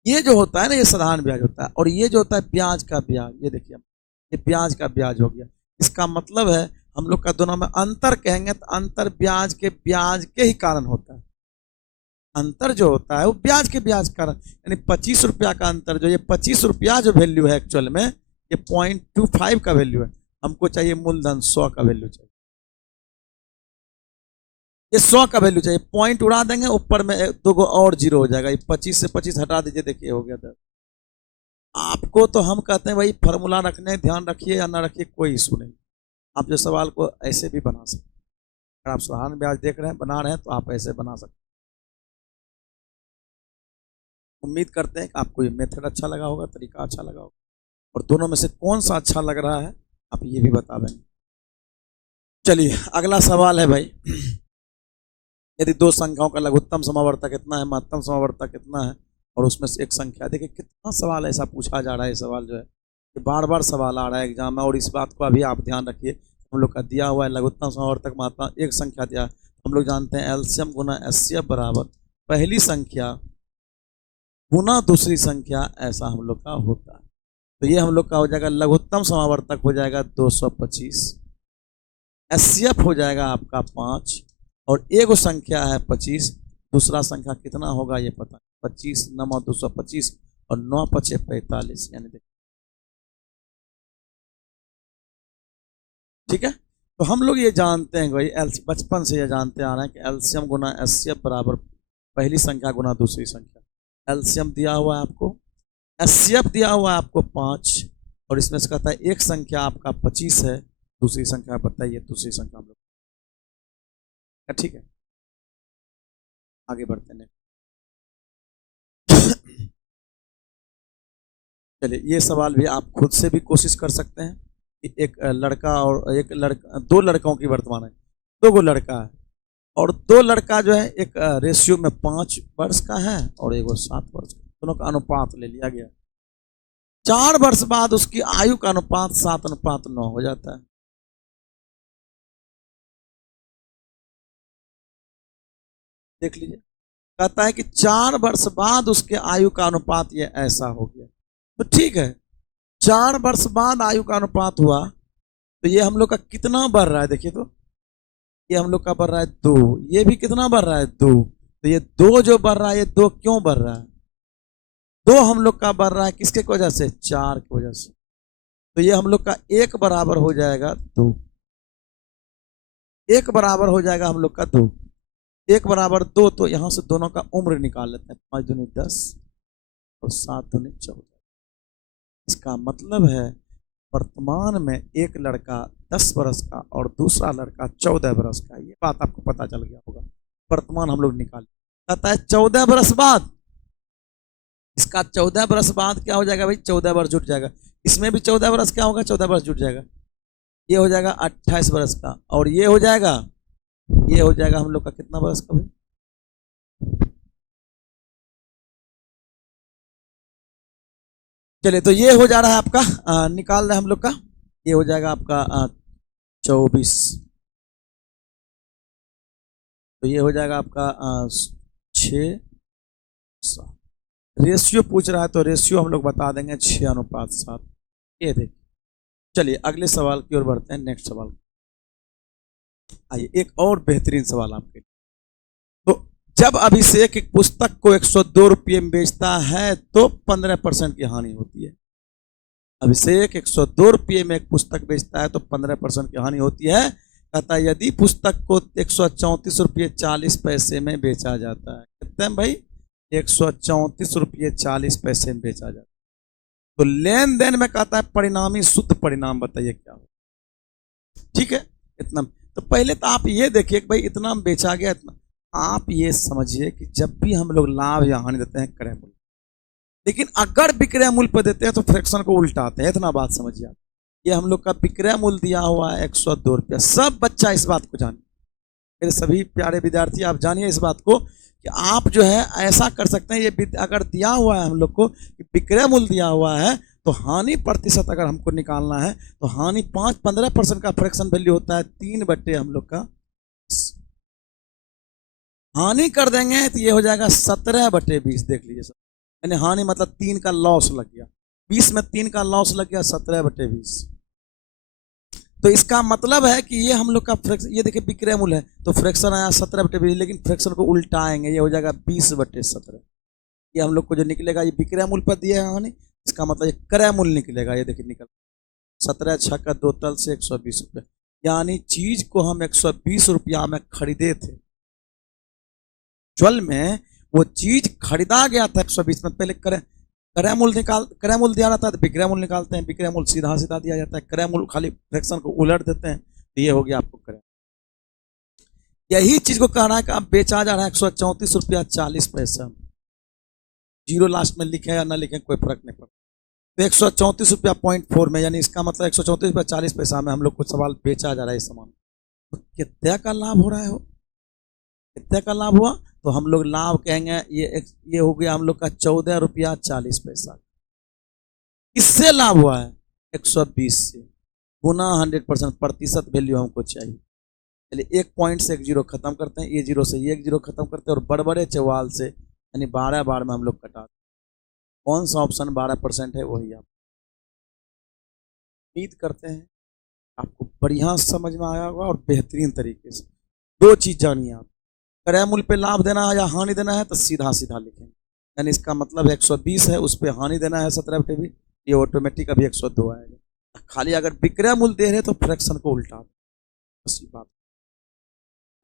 ये जो होता है ना, ये साधारण ब्याज होता है। और ये जो होता है ब्याज का ब्याज, ये देखिए ये ब्याज का ब्याज हो गया। इसका मतलब है हम लोग का दोनों में अंतर कहेंगे तो अंतर ब्याज के ही कारण होता है। अंतर जो होता है वो ब्याज के ब्याज कारण, यानी 25 रुपया का अंतर, जो ये 25 रुपया जो वैल्यू है एक्चुअल में ये 0.25 का वैल्यू है। हमको चाहिए मूलधन 100 का वैल्यू चाहिए, ये 100 का वैल्यू चाहिए। पॉइंट उड़ा देंगे, ऊपर में 2 और जीरो हो जाएगा। ये 25 से 25 हटा दीजिए, देखिए हो गया 10। आपको तो हम कहते हैं भाई फार्मूला रखने, ध्यान रखिए या ना रखिए कोई इशू नहीं। आप जो सवाल को ऐसे भी बना सकते हैं। अगर आप साधारण ब्याज देख रहे हैं, बना रहे हैं, तो आप ऐसे बना सकते हैं। उम्मीद करते हैं कि आपको ये मेथड अच्छा लगा होगा, तरीका अच्छा लगा होगा। और दोनों में से कौन सा अच्छा लग रहा है आप ये भी बता देंगे। चलिए अगला सवाल है भाई, यदि दो संख्याओं का लघुत्तम समावर्तक कितना है, महत्तम समावर्तक कितना है, और उसमें से एक संख्या, देखिए कितना सवाल ऐसा पूछा जा रहा है। सवाल जो है कि बार बार सवाल आ रहा है एग्जाम में। और इस बात को अभी आप ध्यान रखिए, हम लोग का दिया हुआ है लघुत्तम समावर्तक महत्तम, एक संख्या दिया। हम लोग जानते हैं एलसीएम गुना एचसीएफ बराबर पहली संख्या गुना दूसरी संख्या, ऐसा हम लोग का होता है। तो ये हम लोग का हो जाएगा लघुत्तम समावर्तक हो जाएगा 225, एचसीएफ हो जाएगा आपका 5, और एक संख्या है 25, दूसरा संख्या कितना होगा ये पता, 25 9 225 और 9 5 45, यानी देखिए ठीक है। तो हम लोग ये जानते हैं भाई, बचपन से ये जानते आ रहे हैं कि एलसीएम गुना एचसीएफ बराबर पहली संख्या गुना दूसरी संख्या। एलसीएम दिया हुआ है आपको, एचसीएफ दिया हुआ है आपको 5, और इसमें से कहता है एक संख्या आपका 25 है, दूसरी संख्या बताइए, दूसरी संख्या हम लोग ठीक है। आगे बढ़ते हैं। चलिए ये सवाल भी आप खुद से भी कोशिश कर सकते हैं कि एक लड़का और एक लड़का, दो लड़कों की वर्तमान है, 2 गो लड़का है, और 2 लड़का जो है एक रेशियो में 5 वर्ष का है और एक 7 वर्ष का, दोनों का अनुपात ले लिया गया। 4 वर्ष बाद उसकी आयु का अनुपात 7:9 हो जाता है। देख लीजिए, कहता है कि 4 वर्ष बाद उसके आयु का अनुपात ये ऐसा हो गया। तो ठीक है, 4 वर्ष बाद आयु का अनुपात हुआ, तो ये हम लोग का कितना बढ़ रहा है, देखिए तो ये हम लोग का बढ़ रहा है 2, ये भी कितना बढ़ रहा है 2। तो ये 2 जो बढ़ रहा है, ये 2 क्यों बढ़ रहा है? 2 हम लोग का बढ़ रहा है किसके वजह से? 4 की वजह से। तो ये हम लोग का 1 बराबर हो जाएगा 2, 1 बराबर हो जाएगा हम लोग का 2, 1 बराबर 2। तो यहां से दोनों का उम्र निकाल लेते हैं, 5 दूनी 10 और 7 दूनी 14। इसका मतलब है वर्तमान में एक लड़का 10 वर्ष का और दूसरा लड़का 14 वर्ष का। ये बात आपको पता चल गया होगा। वर्तमान हम लोग निकाल, कहता है 14 वर्ष बाद, इसका 14 वर्ष बाद क्या हो जाएगा भाई? 14 वर्ष जुट जाएगा। इसमें भी 14 वर्ष क्या होगा? 14 वर्ष जुट जाएगा। ये हो जाएगा 28 वर्ष का, और ये हो जाएगा हम लोग का कितना वर्ष का भाई? चलिए, तो ये हो जा रहा है आपका, निकाल रहे हैं हम लोग का, ये हो जाएगा आपका 24। तो ये हो जाएगा आपका 6 7। रेशियो पूछ रहा है तो रेशियो हम लोग बता देंगे 6:7। ये देखिए। चलिए अगले सवाल की ओर बढ़ते हैं, नेक्स्ट सवाल। आइए एक और बेहतरीन सवाल आपके। तो जब अभिषेक एक पुस्तक को 102 रुपये में बेचता है तो 15% की हानि होती है। अभिषेक 102 रुपये में एक पुस्तक बेचता है तो 15% की हानि होती है। कहता है यदि पुस्तक को 134 रुपये 40 पैसे में बेचा जाता है, कितने में भाई? ₹134.40 में बेचा जाता है। तो लेन देन में कहता है परिणामी शुद्ध परिणाम बताइए क्या हो। ठीक है, इतना। तो पहले तो आप ये देखिए कि भाई इतना में बेचा गया, इतना। आप ये समझिए कि जब भी हम लोग लाभ या हानि देते हैं क्रय मूल्य, लेकिन अगर विक्रय मूल्य पर देते हैं तो फ्रैक्शन को उल्टाते हैं। इतना बात समझिए आप। ये हम लोग का विक्रय मूल्य दिया हुआ है ₹102। सब बच्चा इस बात को जाने, मेरे सभी प्यारे विद्यार्थी आप जानिए इस बात को कि आप जो है ऐसा कर सकते हैं। ये अगर दिया हुआ है हम लोग को कि विक्रय मूल्य दिया हुआ है, तो हानि प्रतिशत अगर हमको निकालना है तो हानि 15% का फ्रैक्शन वैल्यू होता है 3 बटे हम लोग का हानि कर देंगे तो ये हो जाएगा 17/20। देख लीजिए सर, यानी हानि मतलब 3 का लॉस लग गया, 20 में 3 का लॉस लग गया, 17/20। तो इसका मतलब है कि ये हम लोग का फ्रैक्शन, ये देखिए विक्रय मूल्य है तो फ्रैक्शन आया 17/20, लेकिन फ्रैक्शन को उल्टाएंगे, ये हो जाएगा 20/17। ये हम लोग को जो निकलेगा ये विक्रय मूल्य पर दिया है हानि, इसका मतलब ये क्रय मूल्य निकलेगा। ये देखिए निकल 17 छक्का 2 तल से 120 रुपये, यानी चीज को हम 120 रुपया में खरीदे थे। एक्चुअल में वो चीज खरीदा गया था 120 में। पहले क्रय मूल्य दिया रहता है तो विक्रय मूल्य निकालते हैं, विक्रय मूल्य सीधा सीधा दिया जाता है, क्रय मूल्य खाली फ्रैक्शन को उलट देते हैं, तो ये हो गया आपको क्रय। यही चीज को कहना है कि अब बेचा जा रहा है ₹134.40। जीरो लास्ट में लिखे या ना लिखे कोई फर्क नहीं पड़ता। तो ₹134.4 में, यानी इसका मतलब ₹134.40 में हम लोग को सवाल बेचा जा रहा है सामान। तो कितने का लाभ हो रहा है? कितने का लाभ हुआ? तो हम लोग लाभ कहेंगे ये हो गया हम लोग का ₹14.40। किससे लाभ हुआ है? 120 से गुना 100%, प्रतिशत वैल्यू हमको चाहिए। चलिए एक पॉइंट से एक जीरो खत्म करते हैं, ये जीरो से ये एक जीरो खत्म करते हैं, और बड़बड़े चौवाल से यानी 12 बार में हम लोग कटा। कौन सा ऑप्शन 12% है वही आप। उम्मीद करते हैं आपको बढ़िया समझ में आया होगा और बेहतरीन तरीके से। दो चीज जानिए आप, क्रय मूल्य पे लाभ देना है या हानि देना है तो सीधा सीधा लिखेंगे, यानी इसका मतलब 120 है, उस पर हानि देना है 17/20, ये ऑटोमेटिक अभी 102 आएगा। खाली अगर विक्रय मूल्य दे रहे तो फ्रैक्शन को उल्टा, बस बात।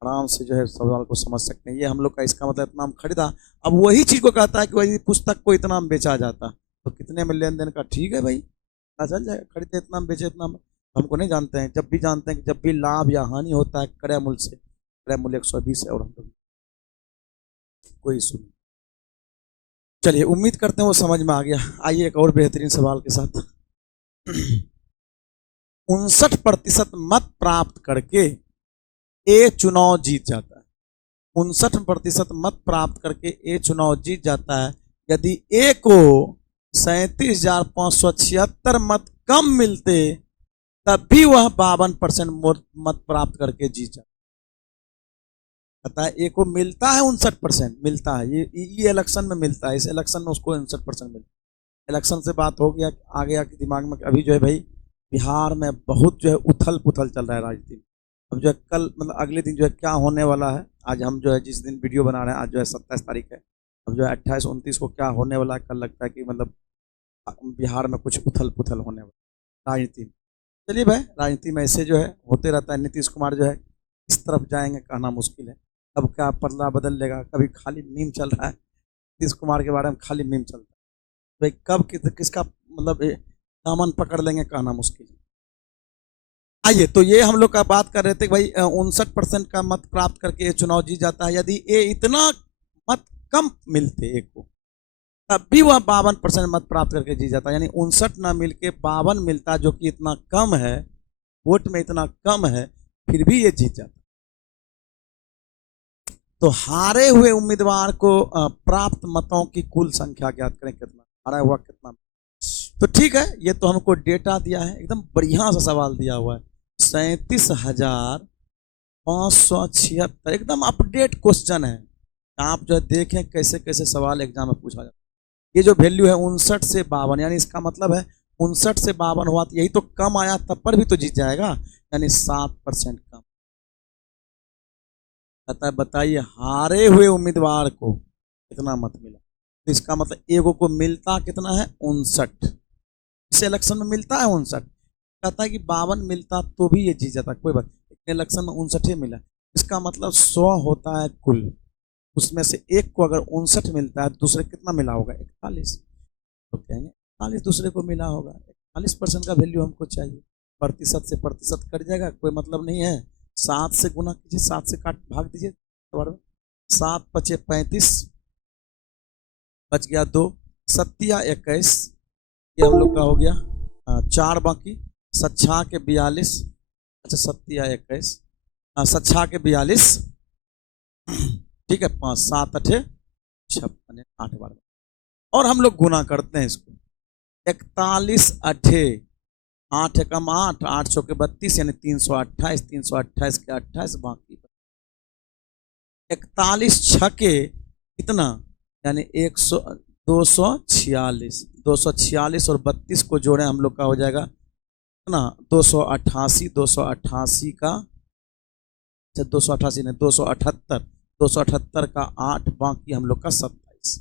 आराम से जो है सवाल को समझ सकते हैं। ये हम लोग का इसका मतलब इतना हम खरीदा। अब वही चीज को कहता है कि वही पुस्तक को इतना में बेचा जाता तो कितने में लेन देन का, ठीक है भाई, पता चल जाएगा। खरीदे इतना में बेचे इतना में, हमको नहीं जानते हैं। जब भी जानते हैं कि जब भी लाभ या हानि होता है क्रय मूल्य से, क्रय मूल्य 120 है और हम लोग कोई इशू नहीं। चलिए उम्मीद करते हैं वो समझ में आ गया। आइए एक और बेहतरीन सवाल के साथ। 59% मत प्राप्त करके ए चुनाव जीत जाता है। 59% मत प्राप्त करके ए चुनाव जीत जाता है। यदि ए को 37,576 मत कम मिलते तब भी वह 52% मत प्राप्त करके जीत जाता है। पता है ए को मिलता है 59%, मिलता है, ये इलेक्शन में मिलता है, इस इलेक्शन में उसको 59% मिलता है। इलेक्शन से बात हो गया, आ गया कि दिमाग में अभी जो है भाई बिहार में बहुत जो है उथल पुथल चल रहा है राजनीति। अब जो है कल मतलब अगले दिन जो है क्या होने वाला है, आज हम जो है जिस दिन वीडियो बना रहे हैं आज जो है 27 तारीख है, अब जो है 28-29 को क्या होने वाला है, कल लगता है कि मतलब बिहार में कुछ उथल पुथल होने वाला राजनीति में। चलिए भाई, राजनीति में ऐसे जो है होते रहता है। नीतीश कुमार जो है इस तरफ जाएंगे कहना मुश्किल है, अब क्या पलड़ा बदल लेगा। कभी खाली मीम चल रहा है नीतीश कुमार के बारे में, खाली मीम चलता है भाई, कब किसका मतलब दामन पकड़ लेंगे कहना मुश्किल है। आइए, तो ये हम लोग का बात कर रहे थे भाई 59% का मत प्राप्त करके चुनाव जीत जाता है। यदि ये इतना मत कम मिलते एक को तब भी वह 52% मत प्राप्त करके जीत जाता है, यानी 59 ना मिल के 52 मिलता, जो कि इतना कम है, वोट में इतना कम है, फिर भी ये जीत जाता। तो हारे हुए उम्मीदवार को प्राप्त मतों की कुल संख्या ज्ञात करें, कितना हारा हुआ कितना। तो ठीक है, ये तो हमको डेटा दिया है, एकदम बढ़िया सा सवाल दिया हुआ है, 37,576, एकदम अपडेट क्वेश्चन है। आप जो देखें कैसे कैसे सवाल एग्जाम में पूछा जाता है। ये जो वैल्यू है 59 से 52, यानी इसका मतलब है 59 से 52 हुआ तो यही तो कम आया, तब पर भी तो जीत जाएगा, यानी 7% कम। बताइए हारे हुए उम्मीदवार को कितना मत मिला, तो इसका मतलब एगो को मिलता कितना है 59, इस इलेक्शन में मिलता है 59, कहता है कि 52 मिलता तो भी ये जीत जाता, कोई बात, इलेक्शन में 59 मिला, इसका मतलब 100 होता है कुल, उसमें से एक को अगर 59 मिलता है, दूसरे कितना मिला होगा? 41। तो कहेंगे 41 दूसरे को मिला होगा। 41% का वैल्यू हमको चाहिए। प्रतिशत से प्रतिशत कट जाएगा, कोई मतलब नहीं है। 7 से गुना कीजिए, 7 से काट भाग दीजिए। 7 पचे 35, बच गया 2, 7 21, ये हम लोग का हो गया। 4 बाकी, 7 के 42, अच्छा 7 21, 7 के 42, ठीक है। 5 7 8 56, 8 12, और हम लोग गुना करते हैं इसको। 41 8, 8 एकम 8, 8 चौके 32, यानी 328, 328 के 28 बाकी। 41 छके कितना, यानी 100, 246, 246 और 32 को जोड़े हम लोग का हो जाएगा कितना? 288, 288 का, अच्छा 288 नहीं, 278, 278 का 8 बाकी हम लोग का 27,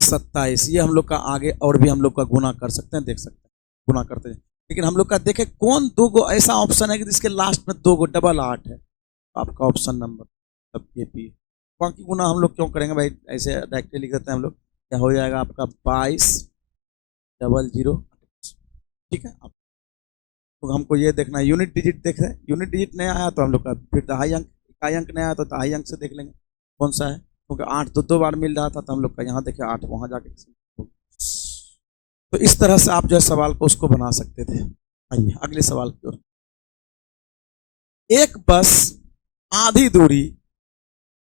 27। ये हम लोग का आगे और भी हम लोग का गुना कर सकते हैं, देख सकते हैं गुना करते हैं। लेकिन हम लोग का देखें कौन दो गो ऐसा ऑप्शन है कि जिसके लास्ट में 2 गो डबल 8 है, आपका ऑप्शन नंबर AP। बाकी गुना हम लोग क्यों करेंगे भाई, ऐसे डायरेक्टली लिख देते हैं हम लोग। क्या हो जाएगा आपका 22 00, ठीक है। तो हमको ये देखना है, यूनिट डिजिट देख रहे हैं। यूनिट डिजिट नहीं आया तो हम लोग का फिर दहाई अंक, इकाई अंक नहीं आया तो दहाई अंक से देख लेंगे कौन सा है, क्योंकि 8 दो बार मिल रहा था, तो हम लोग का यहाँ देखे 8 वहां जाके। तो इस तरह से आप जो है सवाल को उसको बना सकते थे। आइए अगले सवाल की ओर। एक बस आधी दूरी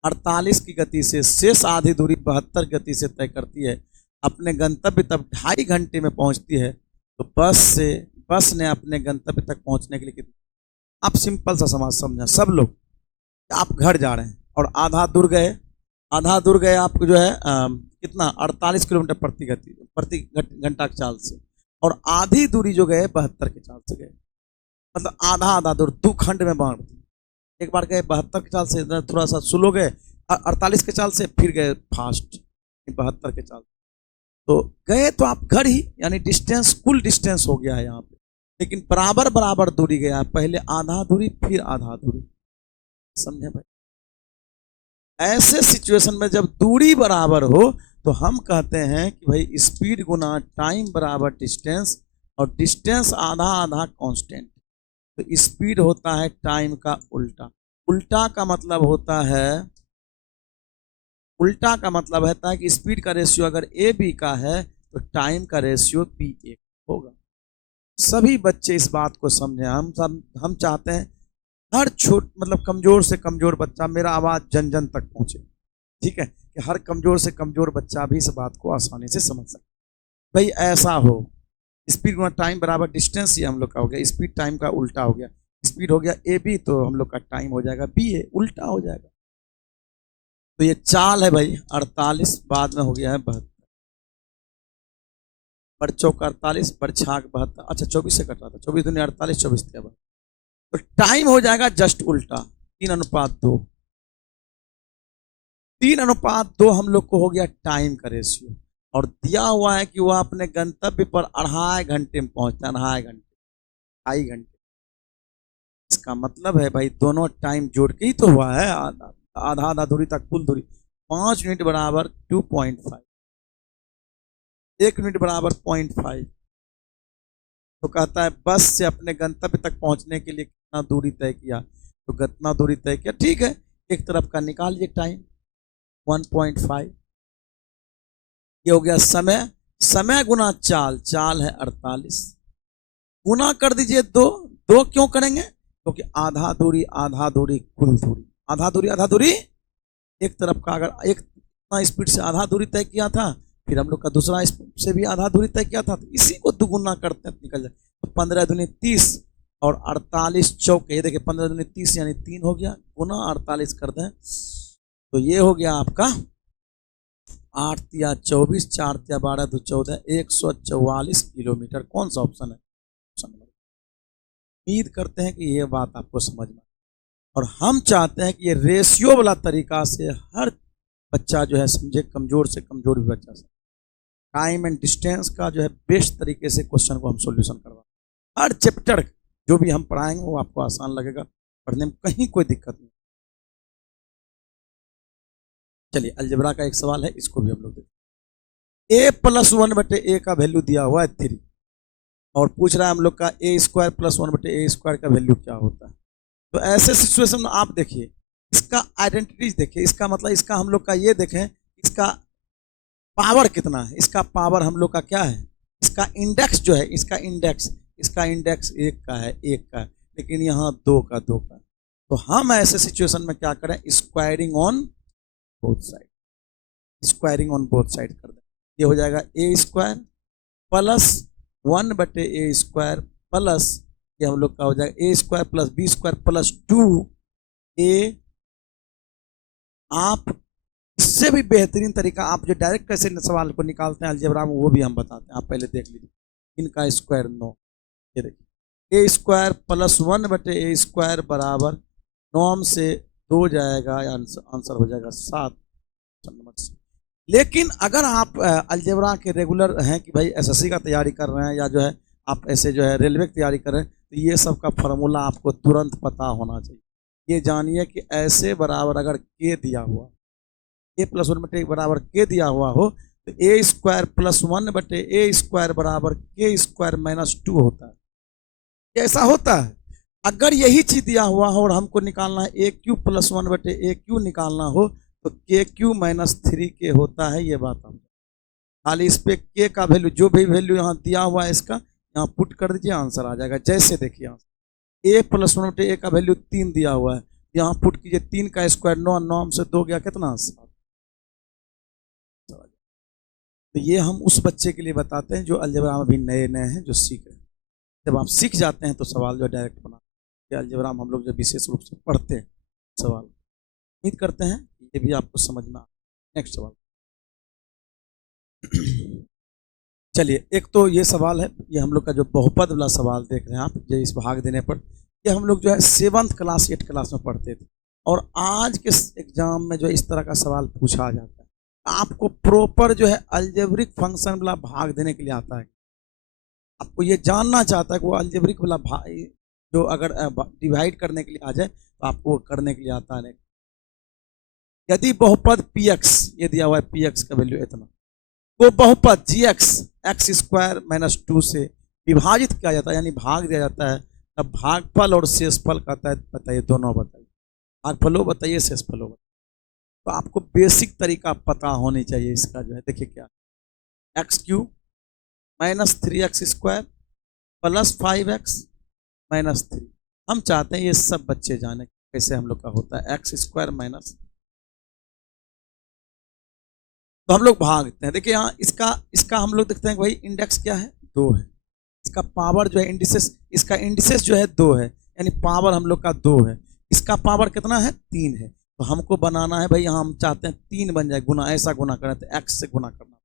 48 की गति से शेष आधी दूरी 72 गति से तय करती है, अपने गंतव्य तक 2.5 घंटे में पहुंचती है, तो बस ने अपने गंतव्य तक पहुंचने के लिए कितना? आप सिंपल सा समाज समझा सब लोग। आप घर जा रहे हैं और आधा दूर गए आपको जो है कितना? 48 किलोमीटर प्रति घंटा की चाल से, और आधी दूरी जो गए 72 की चाल से गए। मतलब आधा दूर 2 खंड में बांट दी। एक बार गए 72 की चाल से, थोड़ा सा स्लो गए 48 के चाल से, फिर गए फास्ट 72 के चाल। तो गए तो आप घर ही, यानी डिस्टेंस कुल डिस्टेंस हो गया है यहाँ पे, लेकिन बराबर दूरी गया, पहले आधा दूरी फिर आधा दूरी। समझे भाई? ऐसे सिचुएशन में जब दूरी बराबर हो तो हम कहते हैं कि भाई स्पीड गुना टाइम बराबर डिस्टेंस, और डिस्टेंस आधा आधा कांस्टेंट। तो स्पीड होता है टाइम का उल्टा। उल्टा का मतलब होता है कि स्पीड का रेशियो अगर AB का है तो टाइम का रेशियो PA होगा। सभी बच्चे इस बात को समझें। हम चाहते हैं हर मतलब कमजोर से कमजोर बच्चा, मेरा आवाज जन जन तक पहुंचे, ठीक है, कि हर कमजोर से कमजोर बच्चा भी इस बात को आसानी से समझ सके। भाई ऐसा हो, स्पीड गुना टाइम बराबर डिस्टेंस, ये हम लोग का हो गया। स्पीड टाइम का उल्टा हो गया, स्पीड हो गया AB, तो हम लोग का टाइम हो जाएगा BA, उल्टा हो जाएगा। तो ये चाल है भाई 48, बाद में हो गया है 72, पर चौक 48, पर छाक 72, अच्छा 24 से कट रहा था, 24 दूनी 48, 24 थे। तो टाइम हो जाएगा जस्ट उल्टा, 3:2। 3:2 हम लोग को हो गया टाइम का रेशियो, और दिया हुआ है कि वह अपने गंतव्य पर 2.5 घंटे में पहुंचता है। 2.5 घंटे। इसका मतलब है भाई दोनों टाइम जोड़ के ही तो हुआ है, आधा दूरी तक कुल दूरी। 5 मिनट बराबर 2.5, 1 मिनट बराबर 0.5। तो कहता है बस से अपने गंतव्य तक पहुंचने के लिए कितना दूरी तय किया, तो कितना दूरी तय किया, ठीक है, एक तरफ का निकाल लीजिए टाइम 1.5। ये हो गया समय गुना चाल है 48, गुना कर दीजिए 2 क्यों करेंगे? क्योंकि आधा दूरी कुल दूरी, आधा दूरी एक तरफ का, अगर एक स्पीड से आधा दूरी तय किया था, फिर हम लोग का दूसरा स्पीड से भी आधा दूरी तय किया था, तो इसी को दुगुना करते हैं निकल जाए। तो 15 दूनी 30 और 48 चौके, ये देखिए 15 दूनी 30 यानी 3 हो गया, गुना 48 कर दें तो ये हो गया आपका 8 तिया 24, 4 तिया 12, 2 14, 144 किलोमीटर। कौन सा ऑप्शन है? उम्मीद करते हैं कि ये बात आपको समझ में, और हम चाहते हैं कि ये रेशियो वाला तरीका से हर बच्चा जो है समझे, कमजोर से कमजोर भी बच्चा से टाइम एंड डिस्टेंस का जो है बेस्ट तरीके से क्वेश्चन को हम सॉल्यूशन करवा, हर चैप्टर जो भी हम पढ़ाएंगे वो आपको आसान लगेगा, पढ़ने में कहीं कोई दिक्कत नहीं। चलिए अलजेब्रा का एक सवाल है, इसको भी हम लोग देखते हैं। a+1/a का वैल्यू दिया हुआ है 3 और पूछ रहा है हम लोग का a² + 1/a² का वैल्यू क्या होता है। तो ऐसे सिचुएशन में आप देखिए, इसका आइडेंटिटीज देखिए, इसका मतलब इसका हम लोग का ये देखें, इसका पावर कितना है, इसका पावर हम लोग का क्या है, इसका इंडेक्स जो है, इसका इंडेक्स 1 का है, 1 का है, लेकिन यहाँ 2 का 2 का। तो हम ऐसे सिचुएशन में क्या करें, squaring on both side, squaring on both side कर दें। ये हो जाएगा a² + 1/a² प्लस ये हम लोग का हो जाएगा a² + b² + 2a। आप इससे भी बेहतरीन तरीका, आप जो डायरेक्ट कैसे सवाल को निकालते हैं अलजेब्रा में, वो भी हम बताते हैं, आप पहले देख लीजिए। इनका स्क्वायर 9, ये देखिए a² + 1/a² बराबर 9 से 2 जाएगा, आंसर हो जाएगा 7 नंबर से। लेकिन अगर आप अलजेब्रा के रेगुलर हैं कि भाई एसएससी का तैयारी कर रहे हैं या जो है आप ऐसे जो है रेलवे की तैयारी कर रहे हैं, तो ये सब का फार्मूला आपको तुरंत पता होना चाहिए। ये जानिए कि ऐसे बराबर अगर के दिया हुआ, a+1/a बराबर के दिया हुआ हो, तो a² + 1/a² बराबर k² - 2 होता है। ऐसा होता है। अगर यही चीज दिया हुआ हो और हमको निकालना है a³ + 1/a³ निकालना हो, तो KQ - 3k होता है। ये बात हम खाली इस पे k का वैल्यू, जो भी वैल्यू यहाँ दिया हुआ है इसका यहाँ पुट कर दीजिए, आंसर आ जाएगा। जैसे देखिए a + 1/a का वैल्यू 3 दिया हुआ है, यहाँ पुट कीजिए, 3 का स्क्वायर 9, 9 से 2 गया कितना, 7। तो ये हम उस बच्चे के लिए बताते हैं जो अलजेब्रा में अभी नए नए हैं, जो सीख रहे हैं। जब आप सीख जाते हैं तो सवाल जो डायरेक्ट बना, अलजेब्रा में हम लोग जब विशेष रूप से पढ़ते हैं सवाल, उम्मीद करते हैं ये भी आपको समझ में आ। नेक्स्ट सवाल। चलिए, एक तो ये सवाल है, ये हम लोग का जो बहुपद वाला सवाल देख रहे हैं आप, जो इस भाग देने पर, ये हम लोग जो है 7th क्लास 8th क्लास में पढ़ते थे, और आज के एग्जाम में जो इस तरह का सवाल पूछा जाता है, आपको प्रॉपर जो है अलजेब्रिक फंक्शन वाला भाग देने के लिए आता है। आपको ये जानना चाहता है कि वो अलजेब्रिक वाला भाग जो अगर डिवाइड करने के लिए आ जाए तो आपको करने के लिए आता है। यदि बहुपद px, ये दिया हुआ है px का वैल्यू इतना, तो बहुपद gx x² - 2 से विभाजित किया जाता है, यानी भाग दिया जाता है, तब भागफल और शेषफल कहता है। बताइए, दोनों बताइए, भागफलो बताइए, शेषफलो बताइए। तो आपको बेसिक तरीका पता होनी चाहिए इसका जो है। देखिए क्या, x³ - 3x² + 5x - 3। हम चाहते हैं ये सब बच्चे जाने कैसे हम लोग का होता है x² तो हम लोग भागते हैं। देखिए यहाँ इसका हम लोग देखते हैं भाई इंडेक्स क्या है, 2 है। इसका पावर जो है इंडिसेस, इसका इंडिसेस जो है 2 है, यानी पावर हम लोग का 2 है। इसका पावर कितना है, 3 है। तो हमको बनाना है भाई, यहाँ हम चाहते हैं 3 बन जाए, गुना, ऐसा गुना करें तो x से गुना करना,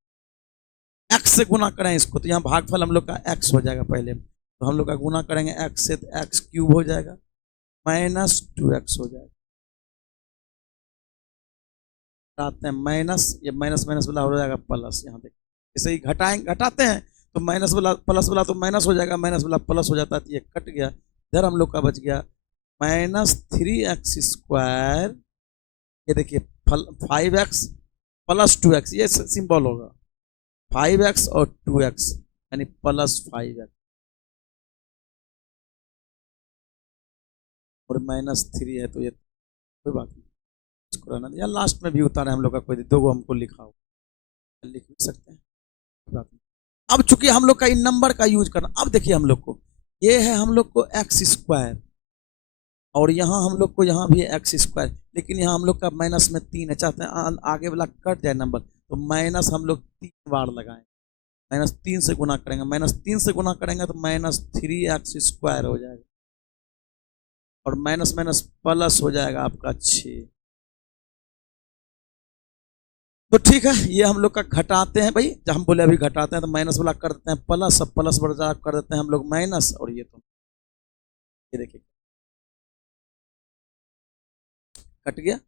x से गुना करें इसको, तो यहाँ भागफल हम लोग का x हो जाएगा पहले। तो हम लोग का गुना करेंगे x से, तो x³ हो जाएगा -2x हो जाएगा। घटाते हैं माइनस, ये माइनस माइनस वाला हो जाएगा प्लस। यहाँ देखिए इसे ही घटाते हैं तो माइनस वाला प्लस वाला तो माइनस हो जाएगा, माइनस वाला प्लस हो जाता है, तो ये कट गया। इधर हम लोग का बच गया -3x²। ये देखिए 5x + 2x, ये सिंबल होगा 5x और 2x, यानी +5x और -3 है, तो ये कोई बात नहीं, इसको रहना या लास्ट में भी उतारे हम लोग का, कोई 2 को हमको लिखा हो, लिख भी सकते हैं, बात नहीं। अब चूंकि हम लोग का इन नंबर का यूज करना, अब देखिए हम लोग को ये है, हम लोग को x² और यहाँ हम लोग को यहाँ भी है x², लेकिन यहाँ हम लोग का माइनस में 3 है, चाहते हैं आगे वाला कट जाए नंबर, तो माइनस हम लोग 3 बार लगाएं, -3 से गुना करेंगे, -3 से गुना करेंगे तो -3x² हो जाएगा, और माइनस माइनस प्लस हो जाएगा आपका 6। तो ठीक है, ये हम लोग का घटाते हैं भाई, जब हम बोले अभी घटाते हैं तो माइनस वाला कर देते हैं प्लस, अब प्लस बढ़ कर देते हैं हम लोग माइनस, और ये तो ये देखिए कट गया,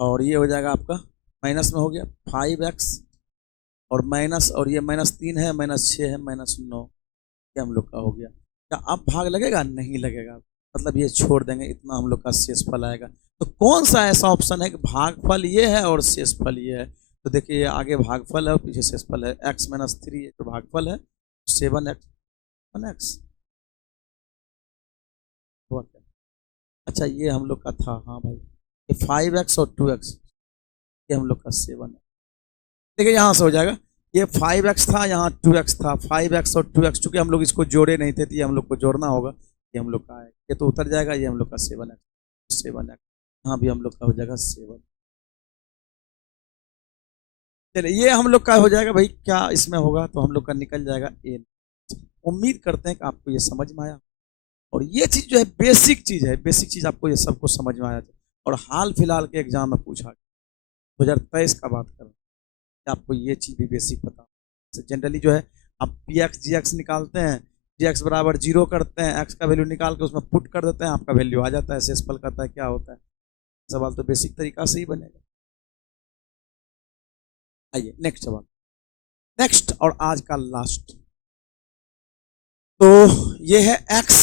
और ये हो जाएगा आपका माइनस में हो गया 5x और माइनस, और ये -3 है, -6 है, -9, ये हम लोग का हो गया। क्या अब भाग लगेगा? नहीं लगेगा, मतलब ये छोड़ देंगे, इतना हम लोग का शेषफल आएगा। तो कौन सा ऐसा ऑप्शन है कि भागफल ये है और शेषफल ये है? तो देखिए ये आगे भागफल है और पीछे शेषफल है। x माइनस 3 जो भागफल है, 7x 1x। अच्छा ये हम लोग का था, हाँ भाई, ये 5x और 2x, ये हम लोग का 7 है। देखिए यहाँ से हो जाएगा, ये 5x था, यहाँ 2x था, 5x और 2x, चूंकि हम लोग इसको जोड़े नहीं थे तो ये हम लोग को जोड़ना होगा, ये हम लोग का है, ये तो उतर जाएगा, ये हम लोग का 7x, यहाँ भी हम लोग का हो जाएगा 7। चलिए ये हम लोग का हो जाएगा भाई, क्या इसमें होगा, तो हम लोग का निकल जाएगा a। उम्मीद करते हैं कि आपको ये समझ में आया, और ये चीज जो है बेसिक चीज है, बेसिक चीज आपको ये सबको समझ में आया था। और हाल फिलहाल के एग्जाम में पूछा 2023 का बात कर रहे हैं, आपको ये चीज भी बेसिक पता। जनरली जो है आप पी एक्स जी एक्स निकालते हैं, जी एक्स बराबर 0 करते हैं, एक्स का वैल्यू निकाल के उसमें पुट कर देते हैं, आपका वैल्यू आ जाता है। शेषफल करता है क्या होता है, सवाल तो बेसिक तरीका से ही बनेगा। आइए नेक्स्ट सवाल, नेक्स्ट और आज का लास्ट। तो ये है एक्स,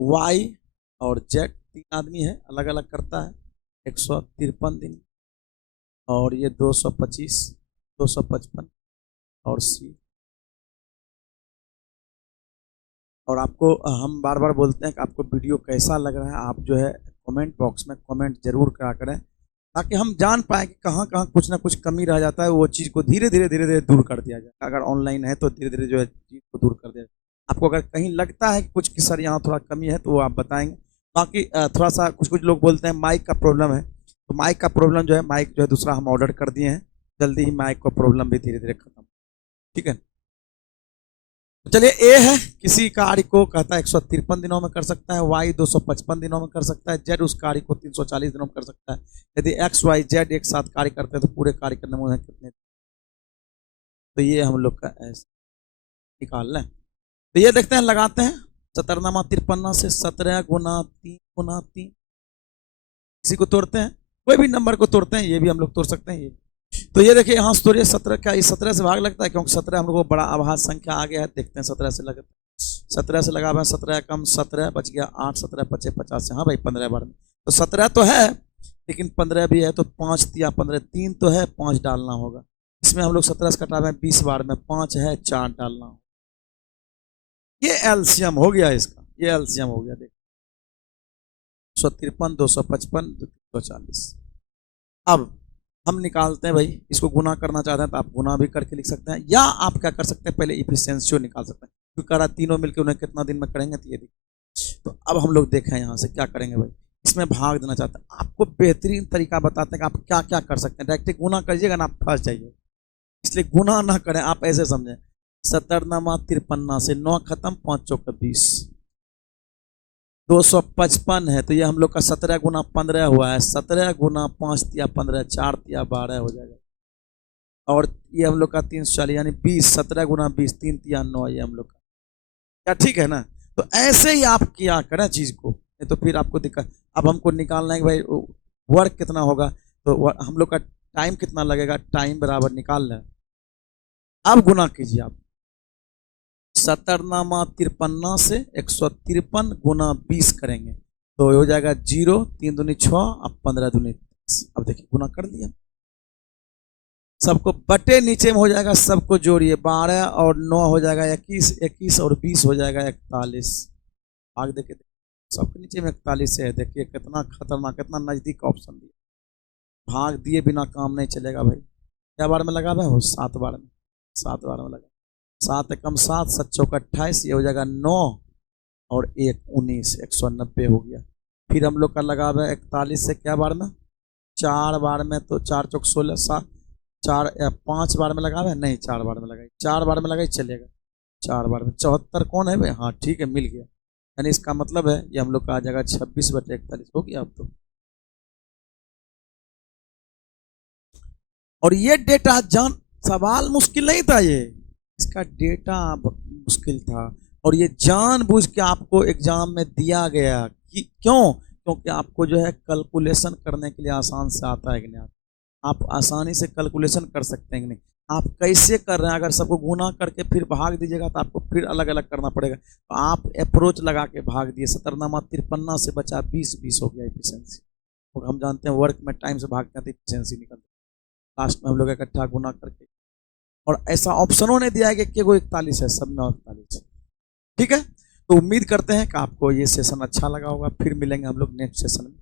वाई और जेड, 3 आदमी है, अलग अलग करता है 153 दिन, और ये 225, 255 और सी। और आपको हम बार बार बोलते हैं कि आपको वीडियो कैसा लग रहा है, आप जो है कमेंट बॉक्स में कमेंट जरूर करा करें, ताकि हम जान पाए कि कहाँ कहाँ कुछ ना कुछ कमी रह जाता है, वो चीज़ को धीरे धीरे दूर कर दिया जाए। अगर ऑनलाइन है तो धीरे धीरे जो है चीज़ को दूर कर दिया जाए। आपको अगर कहीं लगता है कि कुछ कि सर यहाँ थोड़ा कमी है तो वो आप बताएंगे। बाकी थोड़ा सा कुछ लोग बोलते हैं माइक का प्रॉब्लम है, तो माइक का प्रॉब्लम जो है, माइक जो है दूसरा हम ऑर्डर कर दिए हैं, जल्दी ही माइक का प्रॉब्लम भी धीरे धीरे खत्म, ठीक है। चलिए ए है, किसी कार्य को कहता है 153 दिनों में कर सकता है, वाई 255 दिनों में कर सकता है, जेड उस कार्य को 340 दिनों में कर सकता है। यदि एक्स वाई जेड एक साथ कार्य करते हैं तो पूरे कार्य करने में कितने, तो ये हम लोग का ऐसे निकाल लें। तो ये देखते हैं, लगाते हैं 17 53 से 17 गुना 3 गुना 3, किसी को तोड़ते हैं, कोई भी नंबर को तोड़ते हैं, ये भी हम लोग तोड़ सकते हैं। ये तो ये देखिए यहाँ से तोड़िए, 17 का, इस 17 से भाग लगता है क्योंकि 17 हम लोग को बड़ा आभास संख्या आ गया है। देखते हैं 17 से लगता है, 17 से लगा हुआ है, 17 कम 17 बच गया 8, 17 बचे 50 से, हाँ भाई 15 बार में, तो 17 तो है लेकिन 15 भी है, तो 5 दिया 15, 3 तो है, 5 डालना होगा। इसमें हम लोग 17 से कटा हुआ है 20 बार में, 5 है, 4 डालना होगा। ये एलसीएम हो गया इसका, ये एलसीएम हो गया, देख 153, 255, 240। अब हम निकालते हैं भाई, इसको गुना करना चाहते हैं तो आप गुना भी करके लिख सकते हैं, या आप क्या कर सकते हैं, पहले इफिशियंसी निकाल सकते हैं, क्योंकि करा तीनों मिलकर उन्हें कितना दिन में करेंगे, तो ये तो अब हम लोग देखें यहाँ से क्या करेंगे भाई, इसमें भाग देना चाहते हैं। आपको बेहतरीन तरीका बताते हैं कि आप क्या क्या कर सकते हैं। डायरेक्ट गुना करिएगा ना, आप फंस जाइए, इसलिए गुना ना करें, आप ऐसे समझें 17 53 से 9 खत्म, 5 चौका 20, 255 है, तो ये हम लोग का 17 गुना 15 हुआ है, 17 गुना 5 तिया 15, 4 तिया 12 हो जाएगा, और ये हम लोग का 340 यानी 20, 17 गुना 20, 3 तिया 9, ये हम लोग का, क्या ठीक है ना। तो ऐसे ही आप किया करें चीज को, नहीं तो फिर आपको दिक्कत। अब हमको निकालना है कि भाई वर्क कितना होगा, तो हम लोग का टाइम कितना लगेगा, टाइम बराबर निकाल लें। अब गुना कीजिए आप, 17 53 से 153 गुना 20 करेंगे तो हो जाएगा 0, 3 दूनी 6, अब 15 दूनी 30। अब देखिए गुना कर दिया, सबको बटे नीचे में हो जाएगा, सबको जोड़िए, 12 और 9 हो जाएगा 21, 21 और 20 हो जाएगा 41। आगे देखिए सबके नीचे में 41 है, देखिए कितना खतरनाक, कितना नजदीक ऑप्शन दिया। भाग दिए बिना काम नहीं चलेगा भाई। क्या बार में लगा भाई, 7 बार में, 7 बार में लगा, 7 कम 7, 7 चौका 28, ये हो जाएगा 9 और 1 19, 190 हो गया। फिर हम लोग का लगा हुआ है 41 से क्या बार में, 4 बार में, तो 4 चौक 16, 7 4 5 बार में लगा हुआ है, नहीं 4 बार में लगाई, 4 बार में लगाई चलेगा, 4 बार में 74 कौन है भाई, हाँ ठीक है मिल गया, यानी इसका मतलब है ये हम लोग का आ जाएगा 26/41 हो गया अब तो। और ये डेटा जान, सवाल मुश्किल नहीं था ये, इसका डेटा मुश्किल था, और ये जानबूझ के आपको एग्जाम में दिया गया कि क्यों, क्योंकि आपको जो है कैलकुलेशन करने के लिए आसान से आता है कि नहीं, आप आसानी से कैलकुलेशन कर सकते हैं कि नहीं। आप कैसे कर रहे हैं। अगर सबको गुना करके फिर भाग दीजिएगा तो आपको फिर अलग अलग करना पड़ेगा। तो आप अप्रोच लगा के भाग दिए, 17 53 से बचा 20 हो गया इफिशियंसी। तो हम जानते हैं वर्क में टाइम से भागते हैं तो इफिशियंसी निकलती है। लास्ट में हम लोग इकट्ठा गुना करके, और ऐसा ऑप्शनों ने दिया है कि केवल 41 है, सब में 41 है। ठीक है, तो उम्मीद करते हैं कि आपको ये सेशन अच्छा लगा होगा। फिर मिलेंगे हम लोग नेक्स्ट सेशन में।